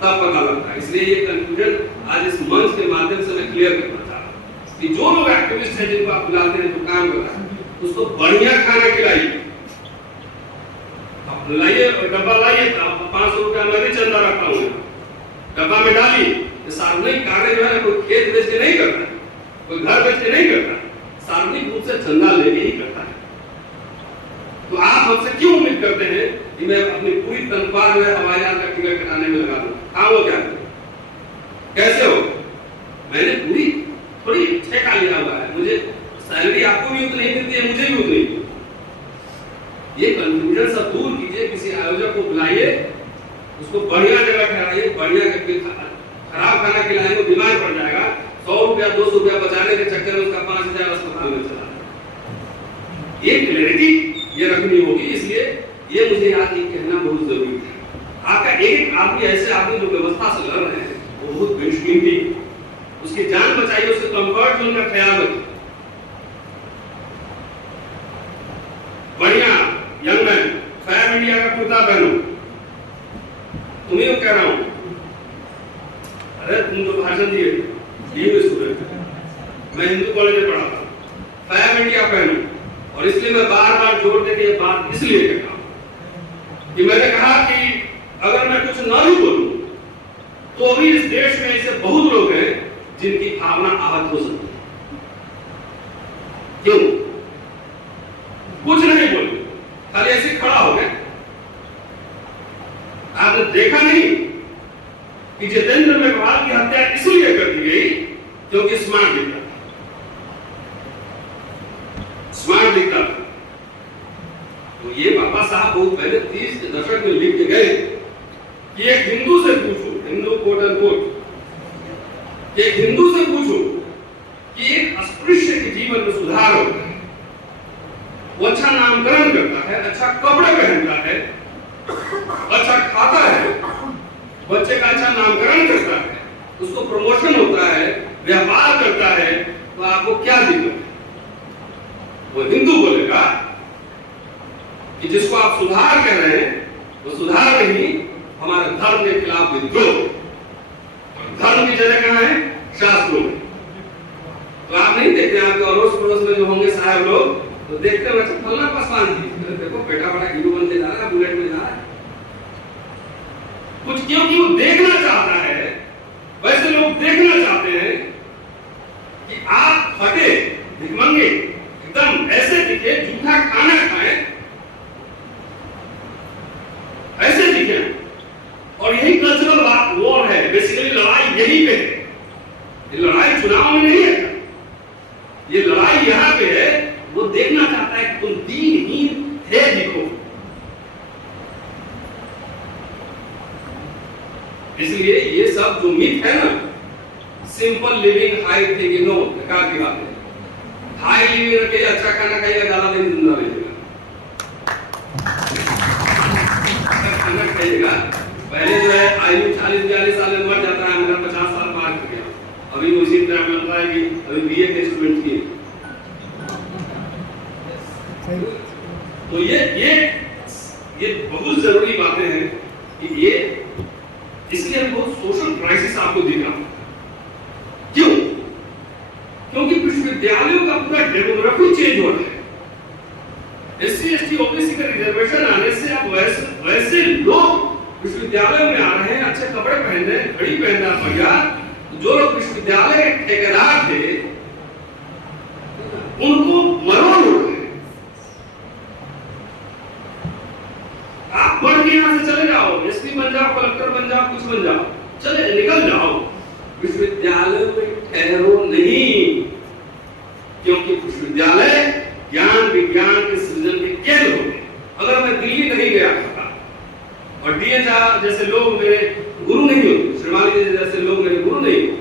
तब पता लगता है। इसलिए ये कंफ्यूजन आज इस मंच के माध्यम से मैं क्लियर करना चाह रहा हूँ कि जो लोग एक्टिविस्ट हैं, जिनको आप बुलाते हैं, जो काम करता है, उसको बढ़िया खाना खिलाइए। लाइए डब्बा, लाइए 500 रुपया मैं भी चंदा रखता हूँ, डब्बा में डालिए। सार्वजनिक कार्य जो है कोई खेत बेच के नहीं करता है, कोई घर बेच के नहीं करता है, सार्वजनिक रूप से चंदा लेके ही करता है। तो आप हमसे क्यों उम्मीद करते हैं कि मैं अपनी पूरी तनख्वाह जो है हवाई जहाज का टिकट कटाने में लगा दूं? हाँ, वो क्या करें? कैसे हो? मैंने पूरी थोड़ी ठेका लिया हुआ है, मुझे सैलरी आपको भी उतनी मिलती है, मुझे भी उतनी। ये कंफ्यूजन सब दूर कीजिए। किसी आयोजक को बुलाइए, उसको बढ़िया जगह ठहराइए, बढ़िया खराब खाना खिलाएंगे, बीमार पड़ जाएगा। 100 रुपया 200 रुपया बचाने के चक्कर में उसका 5000 अस्पताल में चला। ये क्लैरिटी ये रखनी होगी। इसलिए ये मुझे याद कहना बहुत जरूरी है। आपका एक आदमी, ऐसे आदमी जो व्यवस्था से लड़ रहे हैं, वो बहुत बेशकीमती, उसकी जान बचाइए, उसके कंफर्ट जोन का ख्याल रखिए। बढ़िया यंग मैन, फैम इंडिया का कुर्ता पहनो। तुम्हें कह रहा हूं, अरे तुम तो भाषण दिए, स्टूडेंट, मैं हिंदू कॉलेज में पढ़ा था, फैम इंडिया पहनो। और इसलिए मैं बार बार जोर देकर ये बात इसलिए कहता हूं कि मैंने कहा कि अगर मैं कुछ ना भी बोलूं तो भी इस देश में ऐसे बहुत लोग हैं जिनकी भावना आहत हो सकती है। क्यों? कुछ नहीं बोले, खाली ऐसे खड़ा हो गए। आपने देखा नहीं कि जितेंद्र मेघवाल की हत्या इसलिए कर दी गई क्योंकि स्मार्ट दिखता था, स्मार्ट दिखता था। तो ये बाबा साहब बहुत पहले 30 के दशक में लिख के गए कि एक हिंदू से पूछो, हिंदू कोट अनकोट, एक हिंदू से पूछो कि एक अस्पृश्य के जीवन में सुधार होता है, वो अच्छा नामकरण करता है, अच्छा कपड़े पहनता है, अच्छा खाता है, बच्चे का अच्छा नामकरण करता है, उसको प्रमोशन होता है, व्यापार करता है, तो आपको क्या दिक्कत है? वो हिंदू बोलेगा कि जिसको आप सुधार कह रहे हैं वो सुधार नहीं, हमारे धर्म के खिलाफ विद्रोह। धर्म की जगह कहां है? शास्त्रों में। तो आप नहीं देखते, आपके अड़ोस पड़ोस में जो होंगे साहब लोग, तो देखते हैं अच्छा फलना पासवान जी, देखो बेटा बड़ा हीरो बनते जा रहा है, बुलेट में जा रहा है। कुछ क्योंकि वो देखना चाहता है, वैसे लोग देखना चाहते हैं कि आप फटे भिखमंगे एकदम ऐसे दिखे, जूठा खाना खाएं, ऐसे दिखे। और यही कल्चरल वॉर है, बेसिकली लड़ाई यही पे है। ये लड़ाई चुनाव में नहीं है, ये लड़ाई यहां पे है। वो देखना चाहता है कि तुम दीनहीन थे दिखो। इसलिए ये सब जो मिथ है ना, simple living high thinking, no बेकार की बात है। हाई लिविंग रखिए, अच्छा खाना खाइएगा, ज्यादा दिन जिंदा रहिएगा, खाना खाइएगा। पहले जो है आयु 40-42 साल में मर जाता है, मेरा 50 साल पार कर गया, अभी उसी तरह मिल रहा है कि अभी बीए के स्टूडेंट की। तो ये बहुत जरूरी बातें हैं कि ये, इसलिए बहुत सोशल क्राइसिस आपको दिख रहा है। क्यों? क्योंकि विश्वविद्यालयों का पूरा डेमोग्राफी चेंज हो रहा है। एससी एसटी ओबीसी का रिजर्वेशन आने से अब वैसे लोग विश्वविद्यालय में आ रहे हैं, अच्छे कपड़े पहन रहे हैं, घड़ी पहन रहा भैया। जो लोग विश्वविद्यालय के ठेकेदार थे उनको मरोड़ उड़ रहे हैं। आप बढ़ के यहां से चले जाओ, एसपी बन जाओ, कलेक्टर बन जाओ, कुछ बन जाओ, चले निकल जाओ, विश्वविद्यालय में ठहरो नहीं। क्योंकि विश्वविद्यालय ज्ञान विज्ञान के सृजन के केंद्र होते हैं। अगर मैं दिल्ली नहीं गया था और डीएचआर जैसे लोग मेरे गुरु नहीं होते, श्रीमाली जैसे लोग मेरे गुरु नहीं होते,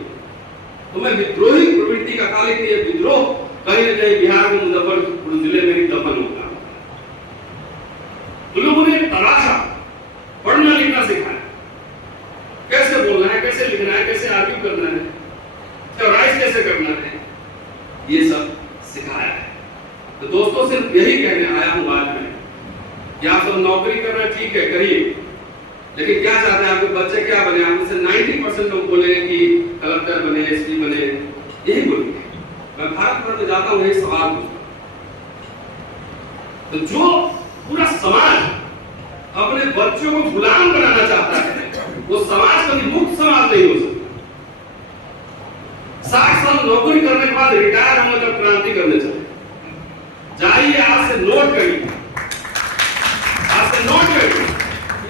तो मैं विद्रोही प्रवृत्ति का कालिक नहीं, विद्रोह कहीं न कहीं बिहार के मुजफ्फरपुर जिले में ही दफन होगा। तो लोगों ने तराशा, पढ़ना लिखना सिखाया, कैसे बोलना है, कैसे लिखना है, कैसे आर्ग्यू करना है, थ्योराइज कैसे करना है, ये सब सिखाया है। तो दोस्तों सिर्फ यही कहने आया हूं आज मैं कि आप सब नौकरी कर रहे हैं, ठीक है करिए, लेकिन क्या चाहते हैं आपके बच्चे क्या बने? आप में से 90% लोग बोलेंगे कि कलेक्टर बने, एसपी बने, यही बोलेंगे। मैं भारत भर में जाता हूं, यही सवाल पूछता हूं। तो जो पूरा समाज अपने बच्चों को गुलाम बनाना चाहता है, वो समाज कभी मुक्त समाज नहीं हो सकता। 60 साल नौकरी करने के बाद रिटायर होने का क्रांति करने चले जाइए। आज से नोट करिए, आज से नोट करिए।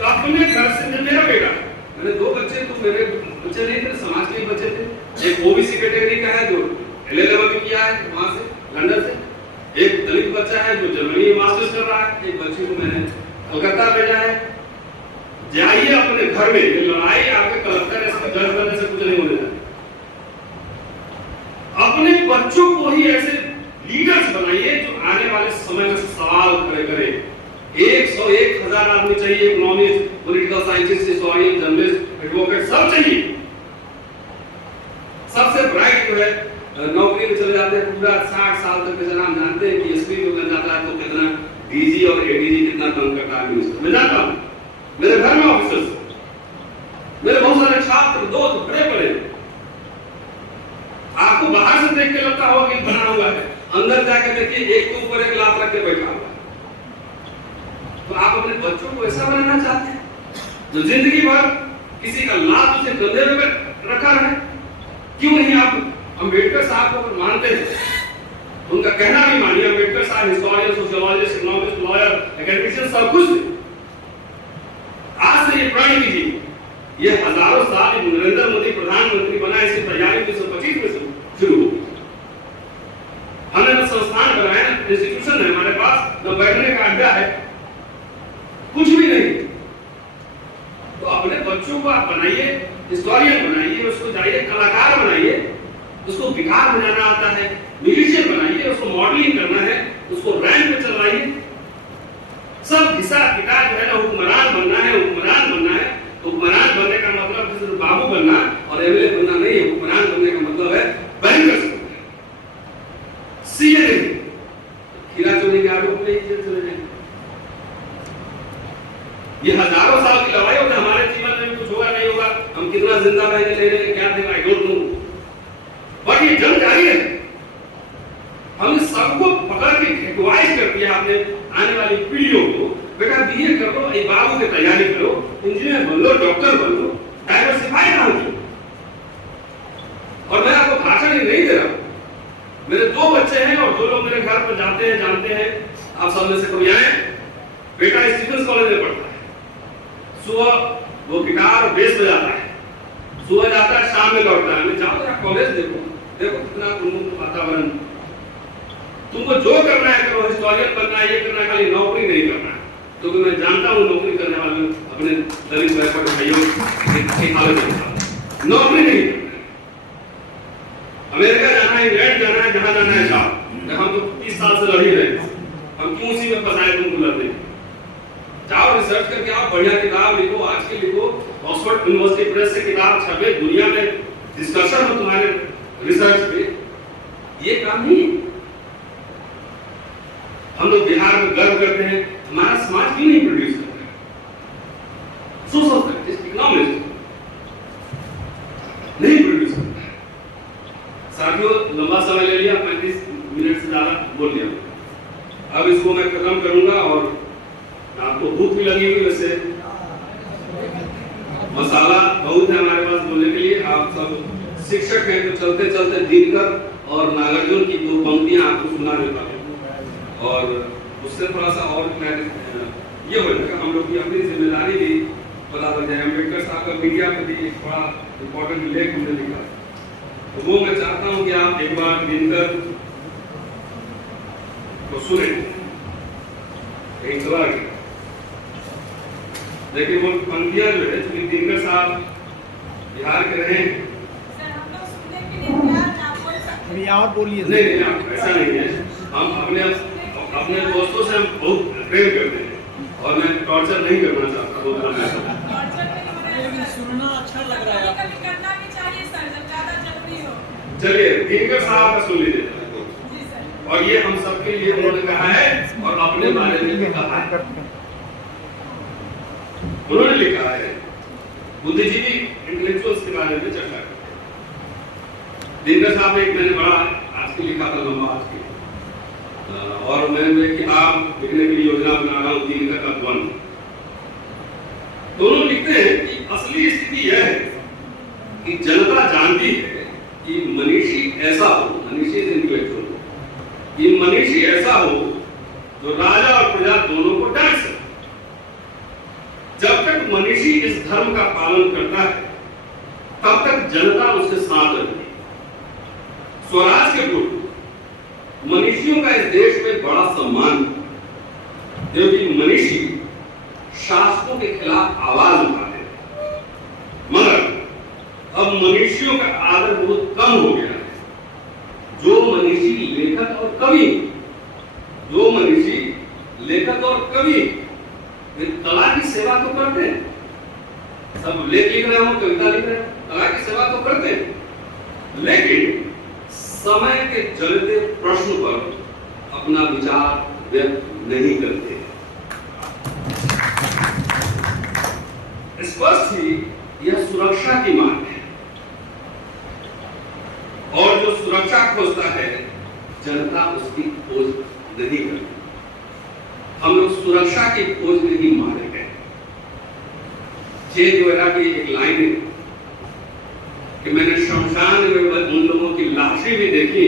अपने घर से, मेरा बेटा, मैंने 2 बच्चे, तो मेरे बच्चे नहीं थे, समाज के बच्चे थे। एक ओबीसी कैटेगरी का है जो एलएलएम भी किया है वहां से, लंदन से। एक दलित बच्चा है जो जर्मनी में मास्टर्स कर रहा है। एक बच्चे को मैंने कलकत्ता भेजा है। जाइए अपने घर में, ये लड़ाई आपके कलेक्टर एसपी जज करने से कुछ नहीं होने वाला। अपने बच्चों को ही ऐसे लीडर्स बनाइए जो आने वाले समय में सवाल खड़े करें। 100-1000 आदमी चाहिए, economist, political scientist, historian, journalist, advocate, सब चाहिए। सबसे ब्राइट जो है नौकरी में चले जाते हैं, पूरा 60 साल तक के नाम जानते हैं कि एसपी जो बन जाता है तो कितना डीजी और एडीजी कितना काम करता है मिनिस्टर। मैं जानता हूं, मेरे घर में ऑफिसर्स, मेरे बहुत सारे छात्र, दोस्त बड़े बड़े। आपको बाहर से देख के लगता होगा कि बना हुआ है, अंदर जाकर देखिए एक के ऊपर एक लात रख के बैठा हुआ है। तो आप अपने बच्चों को ऐसा बनाना चाहते हैं जो जिंदगी भर किसी का लाभ उसे कंधे में रखा है। क्यों नहीं आप अम्बेडकर साहब को मानते हैं, उनका कहना भी मानिए। अम्बेडकर साहब historian, sociologist, economist, lawyer, academician सब कुछ थे। आज से ये प्रण कीजिए, ये हजारों साल नरेंद्र मोदी प्रधानमंत्री बना, इसकी तैयारी 1925 में शुरू हुई। हमने न संस्थान बनाया, इंस्टीट्यूशन है हमारे पास, न बैठने का अड्डा है, कुछ भी नहीं। तो अपने बच्चों को आप बनाइए, हिस्टोरियन बनाइए, उसको जाइए कलाकार बनाइए, उसको गिटार बजाना आता है, म्यूजिशियन बनाइए, उसको मॉडलिंग करना है, उसको रैंक पे चलवाइए। सब हिसाब किताब जो है ना, हुक्मरान बनना है, हुक्मरान बनना है। हुक्मरान बनने का मतलब सिर्फ बाबू बनना और एमएलए बनना नहीं है। हुक्मरान बनने का मतलब है बैंकर बनना, सीए नहीं। खीरा चोरी के आरोप में जेल चले जाएंगे। ये हजारों साल की लड़ाई होती है। हमारे जीवन में कुछ होगा नहीं होगा, हम कितना जिंदा रहेंगे, लेने क्या देगा, आई डोंट नो, बट ये जंग जारी है। हमने सबको पकड़ के एडवाइस कर दिया आपने आने वाली पीढ़ियों को, बेटा बीए कर लो, एक बाबू की तैयारी करो, इंजीनियर बन लो, डॉक्टर बन लो, डाइवर्सिफाई काम करो। और मैं आपको भाषण ही नहीं दे रहा हूं। मेरे 2 बच्चे हैं और 2 लोग मेरे घर पर जाते हैं, जानते हैं, आप सब में से कोई आए। बेटा स्टीफेंस कॉलेज में पढ़ता है, सुबह वो गिटार और बेस बजाता है, सुबह जाता है, शाम में लौटता है। मैं जाओ जरा कॉलेज देखो, देखो कितना उन्मुक्त वातावरण। तुमको जो करना है करो, हिस्टोरियन बनना है, ये करना है, खाली नौकरी नहीं करना है। तो मैं जानता हूँ नौकरी करने वाले अपने दलित भाइयों की हालत में, नौकरी नहीं करना है। अमेरिका जाना है, इंग्लैंड जाना है, जहां जाना है जाओ। हम तो 30 साल से लड़ ही रहे, हम क्यों उसी में फंसाए तुमको लड़ने। जाओ रिसर्च करके आओ, बढ़िया किताब लिखो, आज के लिखो, ऑक्सफोर्ड यूनिवर्सिटी प्रेस से किताब छपे, दुनिया में डिस्कशन हो तुम्हारे रिसर्च पे। ये काम नहीं है। हम लोग बिहार में गर्व करते हैं, हमारा समाज क्यों नहीं प्रोड्यूस करता है? सोचता है इकोनॉमिस्ट नहीं प्रोड्यूस करता है। साथियों, लंबा समय ले लिया, 35 मिनट से ज्यादा बोल लिया। अब इसको मैं खत्म करूंगा और आपको भूख भी लगी हुई, वैसे मसाला बहुत है हमारे पास बोलने के लिए। आप सब शिक्षक हैं, तो चलते चलते दिनकर और नागार्जुन की 2 पंक्तियां आपको सुना देता हूं, और उससे थोड़ा सा और ये हो जाएगा, हम लोग की अपनी जिम्मेदारी भी पता लग जाए। अम्बेडकर साहब का मीडिया पर भी एक बड़ा इंपॉर्टेंट लेख हमने लिखा, तो वो मैं चाहता हूं कि आप एक बार दिनकर तो सुने। एक चला गया, देखिए वो पंक्तियां जो है, चूंकि दिनकर साहब बिहार के रहे, अभी और बोलिए। नहीं ऐसा नहीं है, हम अपने दोस्तों से हम बहुत प्रेम करते हैं और मैं टॉर्चर नहीं करना चाहता। सुनना अच्छा लग रहा है, कभी करना भी चाहिए सर, जब ज्यादा जरूरी हो। चलिए दिनकर साहब का सुन लीजिए, और ये हम सबके लिए उन्होंने कहा है और अपने बारे में भी कहा है। उन्होंने लिखा है, बुद्धिजीवी इंटेलेक्चुअल्स के बारे में चर्चा करते हैं। दिनकर साहब ने एक मैंने बड़ा आज की लिखा था, लंबा आज की, और मैं किताब लिखने की योजना बना रहा हूँ, दिनकर का द्वंद। दोनों लिखते हैं कि असली स्थिति यह है कि जनता जानती है कि मनीषी ऐसा हो, मनीषी इंटेलेक्चुअल हो, कि मनीषी ऐसा हो जो राजा और प्रजा दोनों को डांट सके। जब तक मनीषी इस धर्म का पालन करता है, तब तक जनता उसके साथ रहती है। स्वराज के पूर्व मनीषियों का इस देश में बड़ा सम्मान, क्योंकि मनीषी शासकों के खिलाफ आवाज उठाते हैं। मगर अब मनीषियों का आदर बहुत कम हो गया है। जो मनीषी लेखक और कवि, जो मनीषी लेखक और कवि वे कला की सेवा तो करते हैं, सब लेख लिख रहे हो, कविता लिख रहे हो, कला की सेवा तो करते हैं, लेकिन समय के चलते प्रश्न पर अपना विचार व्यक्त नहीं करते। स्पष्ट ही यह सुरक्षा की मांग है, और जो सुरक्षा खोजता है जनता उसकी खोज नहीं करती। हम लोग सुरक्षा की खोज में ही मारे गए। चे गुवेरा की एक लाइन है कि मैंने शमशान में उन लोगों की लाशें भी देखी,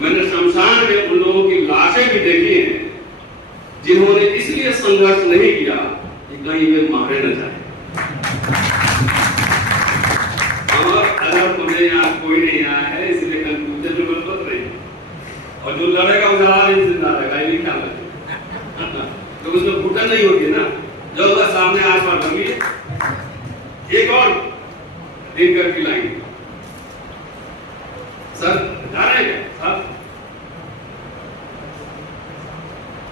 मैंने शमशान में उन लोगों की लाशें भी देखी हैं जिन्होंने इसलिए संघर्ष नहीं किया कि कहीं वे मारे न जाए। और अगर तुम्हें यहाँ कोई नहीं आया है इसलिए कंफ्यूजन की जरूरत नहीं, और जो लड़ेगा वो ज्यादा नहीं जिंदा रहेगा, ये भी ख्याल रखना। तो उसमें घुटन नहीं होगी ना, जो होगा सामने आस पास लगी। एक और दिनकर की लाइन, सर जा रहे हैं क्या सर?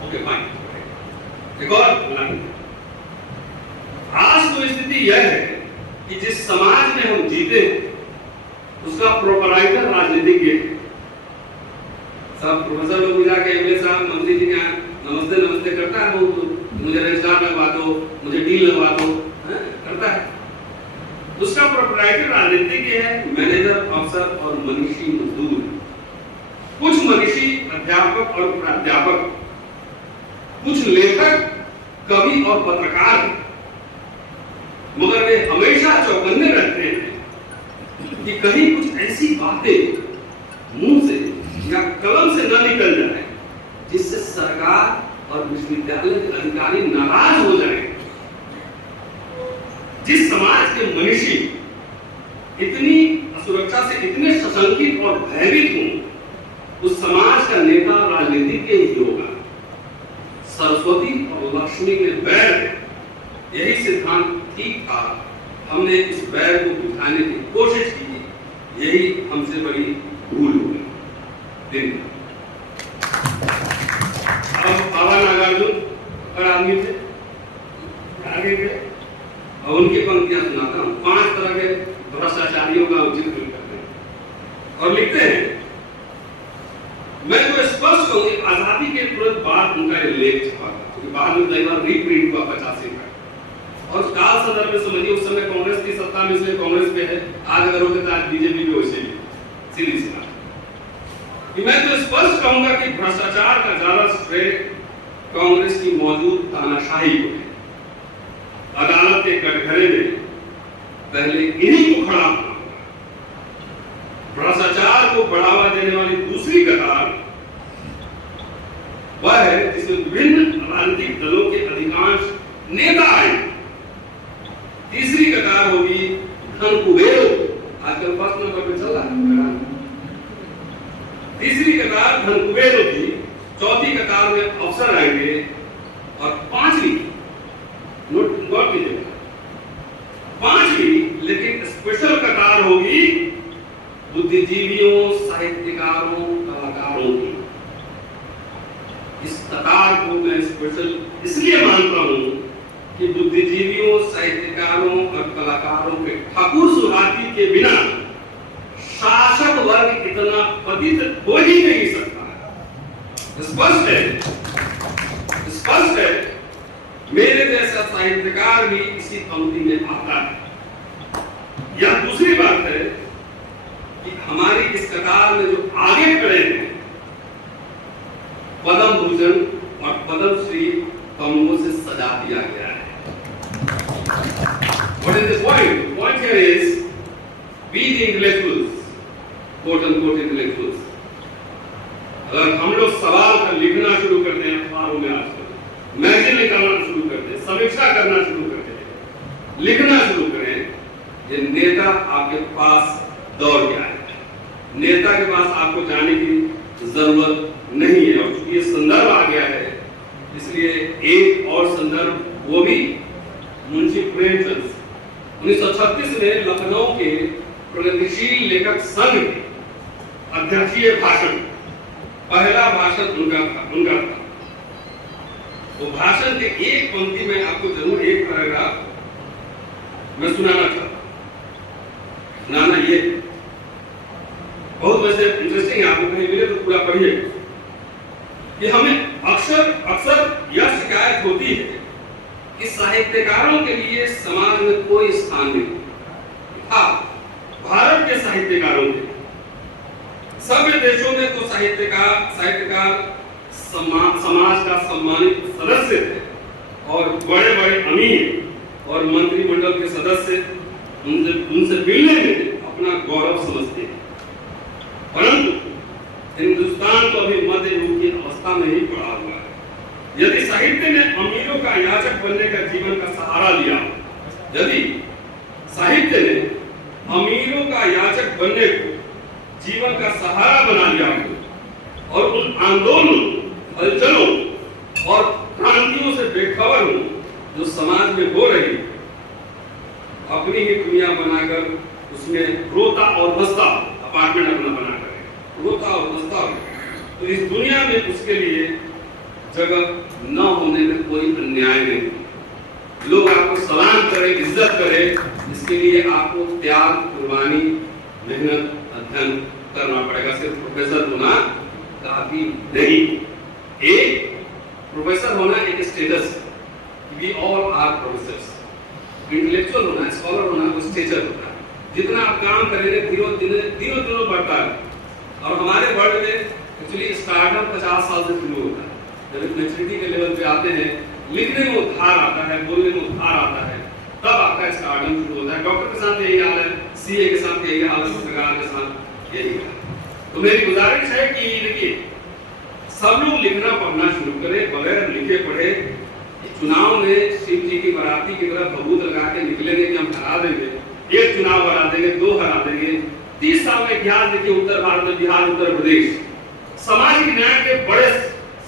Okay fine. एक और लाइन, आज तो स्थिति यह है कि जिस समाज में हम जीते उसका प्रोपराइटर राजनीतिज्ञ है। सब प्रोफेसर लोग जाके एमएलए साहब मंत्री जी के नमस्ते नमस्ते करता है, बहुत मुझे रजिस्ट्रार लगवा दो, मुझे डील लगवा दो, करता है। उसका प्रोपराइटर राजनीतिज्ञ है, मैनेजर, अफसर और मनीषी मजदूर। कुछ मनीषी अध्यापक और प्राध्यापक, कुछ लेखक, कवि और पत्रकार, मगर वे हमेशा चौकन्ने रहते हैं कि कहीं कुछ ऐसी बातें मुंह से या कलम से न निकल जाए जिससे सरकार और विश्वविद्यालय के अधिकारी नाराज हो जाए। जिस समाज के मनीषी इतनी असुरक्षा से इतने सशंकित और भयभीत हों, उस समाज का नेता राजनीतिज्ञ ही होगा। सरस्वती और लक्ष्मी में बैर है, यही सिद्धांत ठीक था। हमने इस बैर को बुझाने की कोशिश की, यही हमसे बड़ी भूल हो गई। दिन अब बाबा नागार्जुन और आदमी थे, आगे थे, और उनकी पंक्तियां सुनाता हूं। 5 तरह के भ्रष्टाचारियों का जिक्र करते हैं और लिखते हैं, मैं तो स्पष्ट कहूं कि आजादी के तुरंत बाद उनका ये लेख छपा था, क्योंकि बाद में कई बार रीप्रिंट हुआ 85 का, और काल संदर्भ में समझिए उस समय कांग्रेस की सत्ता में, इसलिए कांग्रेस पे है। आज अगर होते तो आज बीजेपी भी वैसे ही सीधी सी बात कि मैं तो स्पष्ट कहूंगा कि भ्रष्टाचार का ज्यादा श्रेय कांग्रेस की मौजूद तानाशाही को है। अदालत के कटघरे में पहले इन्हीं को खड़ा होना होगा। भ्रष्टाचार को बढ़ावा देने वाली दूसरी कतार वह है जिसमें विभिन्न राजनीतिक दलों के अधिकांश नेता आए। तीसरी कतार होगी धन कुबेर, आजकल फर्स्ट नंबर पे चल रहा है। तीसरी कतार धन कुबेर होगी, चौथी कतार में अफसर आएंगे, और पांचवी नोट कीजिएगा, पांचवी लेकिन स्पेशल कतार होगी बुद्धिजीवियों, साहित्यकारों, कलाकारों की। इस कतार को मैं स्पेशल इसलिए मानता हूं कि बुद्धिजीवियों, साहित्यकारों और कलाकारों के ठाकुर सुहागी के बिना शासक वर्ग इतना पतित हो ही नहीं सकता। स्पष्ट है, स्पष्ट है। मेरे जैसा साहित्यकार भी इसी पंक्ति में आता है। यह दूसरी बात है कि हमारी इस कतार में जो आगे खड़े हैं, पद्म भूषण और पद्म श्री कमलों से सजा दिया गया है। What is the point? The point here is we the intellectuals, quote unquote intellectuals, अगर हम लोग सवाल कर लिखना शुरू करते हैं अखबारों में, आजकल मैगजीन निकालना शुरू करते हैं, समीक्षा करना शुरू करते हैं, लिखना शुरू करें, ये नेता आपके पास दौड़ के आए। नेता के पास आपको जाने की जरूरत नहीं है। और चूंकि ये संदर्भ आ गया है, इसलिए एक और संदर्भ, वो भी मुंशी प्रेमचंद 1936 में लखनऊ के प्रगतिशील लेखक संघ के अध्यक्षीय भाषण, पहला भाषण उनका था। वो भाषण के एक पंक्ति में आपको जरूर एक पैराग्राफ मैं सुनाना चाहता हूं। सुनाना ये बहुत वैसे इंटरेस्टिंग है, आपको कहीं मिले तो पूरा पढ़िए। कि हमें अक्सर यह शिकायत होती है कि साहित्यकारों के लिए समाज में कोई स्थान नहीं। हाँ, भारत के साहित्यकारों के, सभ्य देशों में तो साहित्यकार समाज का सम्मानित सदस्य थे और बड़े बड़े अमीर और मंत्रिमंडल के सदस्य उनसे मिलने में अपना गौरव समझते हैं, परंतु हिंदुस्तान तो अभी मध्य युग की अवस्था में ही पड़ा हुआ है। यदि साहित्य ने अमीरों का याचक बनने का जीवन का सहारा लिया, यदि साहित्य ने अमीरों का याचक बनने को जीवन का सहारा बना लिया और उन आंदोलनों, हलचलों और क्रांतियों से बेखबर हूं जो समाज में हो रही, अपनी ही दुनिया बनाकर उसमें रोता और हंसता अपार्टमेंट अपना बनाकर रोता और हंसता, तो इस दुनिया में उसके लिए जगह न होने में कोई अन्याय नहीं। लोग आपको सलाम करें, इज्जत करें, इसके लिए आपको त्याग, कुर्बानी, मेहनत, अध्ययन करना पड़ेगा। सिर्फ प्रोफेसर होना काफी नहीं। एक प्रोफेसर होना एक status, we all are professors. Intellectual होना, स्कॉलर होना वो स्टेचर होता है। जितना आप काम करेंगे दिनों बढ़ता है। और हमारे वर्ल्ड में एक्चुअली स्टार्टअप 50 साल से शुरू होता है। जब मैच्योरिटी के लेवल पे आते हैं, लिखने में उद्धार आता है, बोलने में उद्धार आता है, तब आपका स्टार्टअप शुरू होता है। डॉक्टर के साथ यही हाल है, सीए के साथ यही हाल है, पत्रकार के साथ यही हाल है। तो मेरी गुजारिश है कि देखिए, सब लोग लिखना पढ़ना शुरू करें। बगैर लिखे पढ़े चुनाव में शिव जी की बराती की तरह भभूत लगा के निकलेंगे कि हम हरा देंगे, एक चुनाव हरा देंगे, 2 हरा देंगे। 30 साल में इतिहास देखिए, उत्तर भारत में बिहार, उत्तर प्रदेश, सामाजिक न्याय के बड़े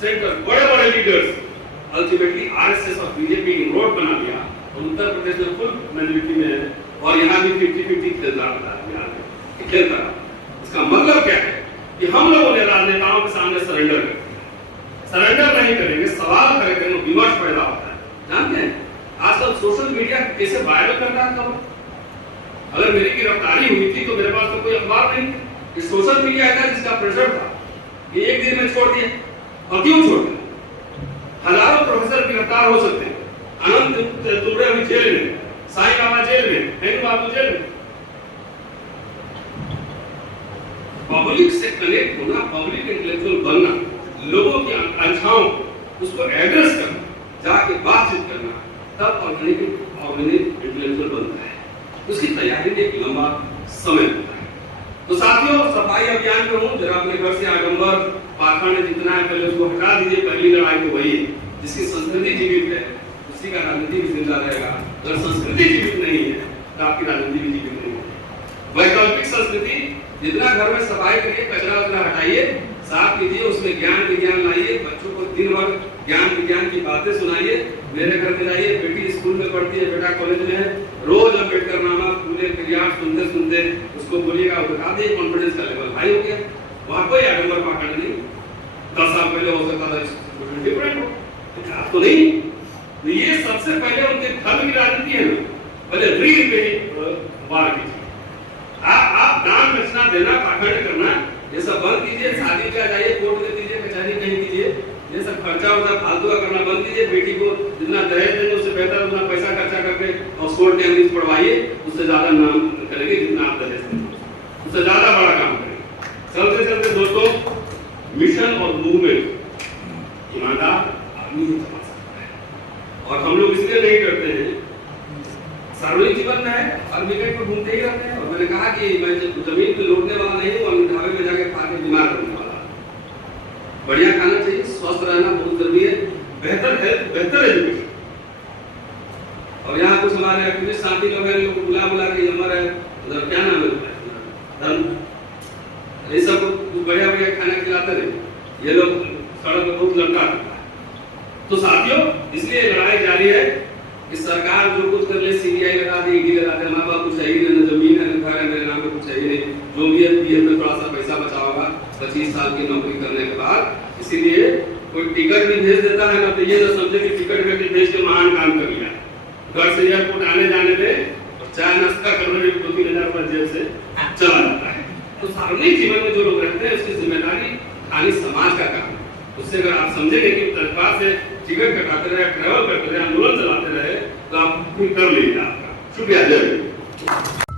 सेंटर, बड़े बड़े लीडर्स अल्टीमेटली आरएसएस और बीजेपी इनरोड बना दिया। उत्तर प्रदेश में फुल मेजॉरिटी में है और यहाँ भी 50-50 खेलता रहा है, बिहार में खेलता रहा। इसका मतलब क्या है कि हम लोगों ने राजनेताओं के सामने सरेंडर कर दिया। सरेंडर नहीं करेंगे, सवाल करेंगे, विमर्श पैदा होता है। जानते हैं आजकल सोशल मीडिया कैसे वायरल कर रहा है खबर। अगर मेरी गिरफ्तारी हुई थी तो मेरे पास तो कोई अखबार नहीं, ये सोशल मीडिया था जिसका प्रेशर था। ये एक दिन में छोड़ दिए, और क्यों छोड़ दिए? हजारों प्रोफेसर गिरफ्तार हो सकते हैं। अनंत तुरे अभी जेल में, साईं बाबा जेल में, हेमू बाबू जेल में। पब्लिक से कनेक्ट होना, पब्लिक इंटेलेक्चुअल बनना, लोगों की आकांक्षाओं उसको एड्रेस करना, जाके बातचीत करना, तब ऑर्गेनिक इंटेलेक्चुअल बनता है। उसकी तैयारी में एक लंबा समय होता है। तो साथियों, सफाई अभियान पे हूँ, जरा अपने घर से आडंबर पाखंड जितना है पहले उसको हटा दीजिए। पहली लड़ाई तो वही है, जिसकी संस्कृति जीवित है उसी का राजनीति भी जिंदा रहेगा। अगर संस्कृति जीवित नहीं है तो आपकी राजनीति भी जीवित नहीं है। वैकल्पिक संस्कृति, जितना घर में सफाई करिए, कचरा उचरा हटाइए, साफ कीजिए, उसमें ज्ञान विज्ञान लाइए, बच्चों को दिन भर ज्ञान विज्ञान की बातें सुनाइए। मेरे घर में जाइए, बेटी स्कूल में पढ़ती है, बेटा कॉलेज में है, रोज अम्बेडकर नामा पूरे क्रियाट सुनते सुनते उसको बोलिएगा, उठा दे, कॉन्फिडेंस का लेवल हाई हो गया। वहां कोई आडंबर पाखंड नहीं। 10 साल पहले हो सकता था डिफरेंट हो, तो नहीं। तो ये सबसे पहले उनके धर्म की राजनीति है ना, पहले रील पे ही वार कीजिए। आप दान दक्षिणा देना, पाखंड करना, ये सब बंद कीजिए। शादी ब्याह जाइए, कोर्ट दे दीजिए, कचहरी कहीं कीजिए, ये सब खर्चा वर्चा फालतू का करना बंद कीजिए। बेटी को जितना दहेज देंगे उससे बेहतर उतना पैसा खर्चा करके ऑक्सफोर्ड कैम्ब्रिज पढ़वाइए, उससे ज्यादा नाम करेंगे जितना आप दहेज देंगे, उससे ज्यादा बड़ा काम करेंगे। चलते चलते दोस्तों, मिशन और मूवमेंट ईमानदार आदमी ही चला सकता है। और हम लोग इसलिए नहीं करते हैं, सार्वजनिक जीवन में है, हर विकेट पर घूमते ही रहते हैं। और मैंने कहा कि मैं जमीन पे लौटने वाला नहीं हूँ, और ढाबे में जाके खा के बीमार होने वाला। बढ़िया खाना चाहिए, स्वस्थ रहना बहुत जरूरी है, बेहतर हेल्थ, बेहतर एजुकेशन। और यहाँ कुछ हमारे एक्टिविस्ट साथी लोग हैं, लोग बुला बुला के नंबर है, उधर क्या नाम है, धर्म, ये सब बढ़िया बढ़िया खाना खिलाते रहे। ये लोग सड़क पर बहुत लड़का करता है। तो साथियों, इसलिए लड़ाई जारी है कि सरकार जो कुछ कर ले, सीबीआई लगा दे, ईडी लगा दे, हमारे पास कुछ है ही नहीं, जमीन है, घर है, मेरे नाम पे कुछ है ही नहीं। जो भी है पीएम में थोड़ा सा पैसा बचा होगा 25 साल की नौकरी करने के बाद। इसीलिए कोई टिकट भी भेज देता है ना, तो ये ना समझे कि टिकट भेज के महान काम कर लिया। घर से एयरपोर्ट आने जाने में चाय नाश्ता करने में 2-3 हजार रुपए जेब से चला जाता है। तो सार्वजनिक जीवन में जो लोग रहते हैं, उसकी जिम्मेदारी खाली समाज का काम है। उससे अगर आप समझेंगे कि तनख्वाह से टिकट कटाते रहे, ट्रैवल करते रहे, आंदोलन चलाते रहे, तो आप फिर कर लीजिए। आपका शुक्रिया। जय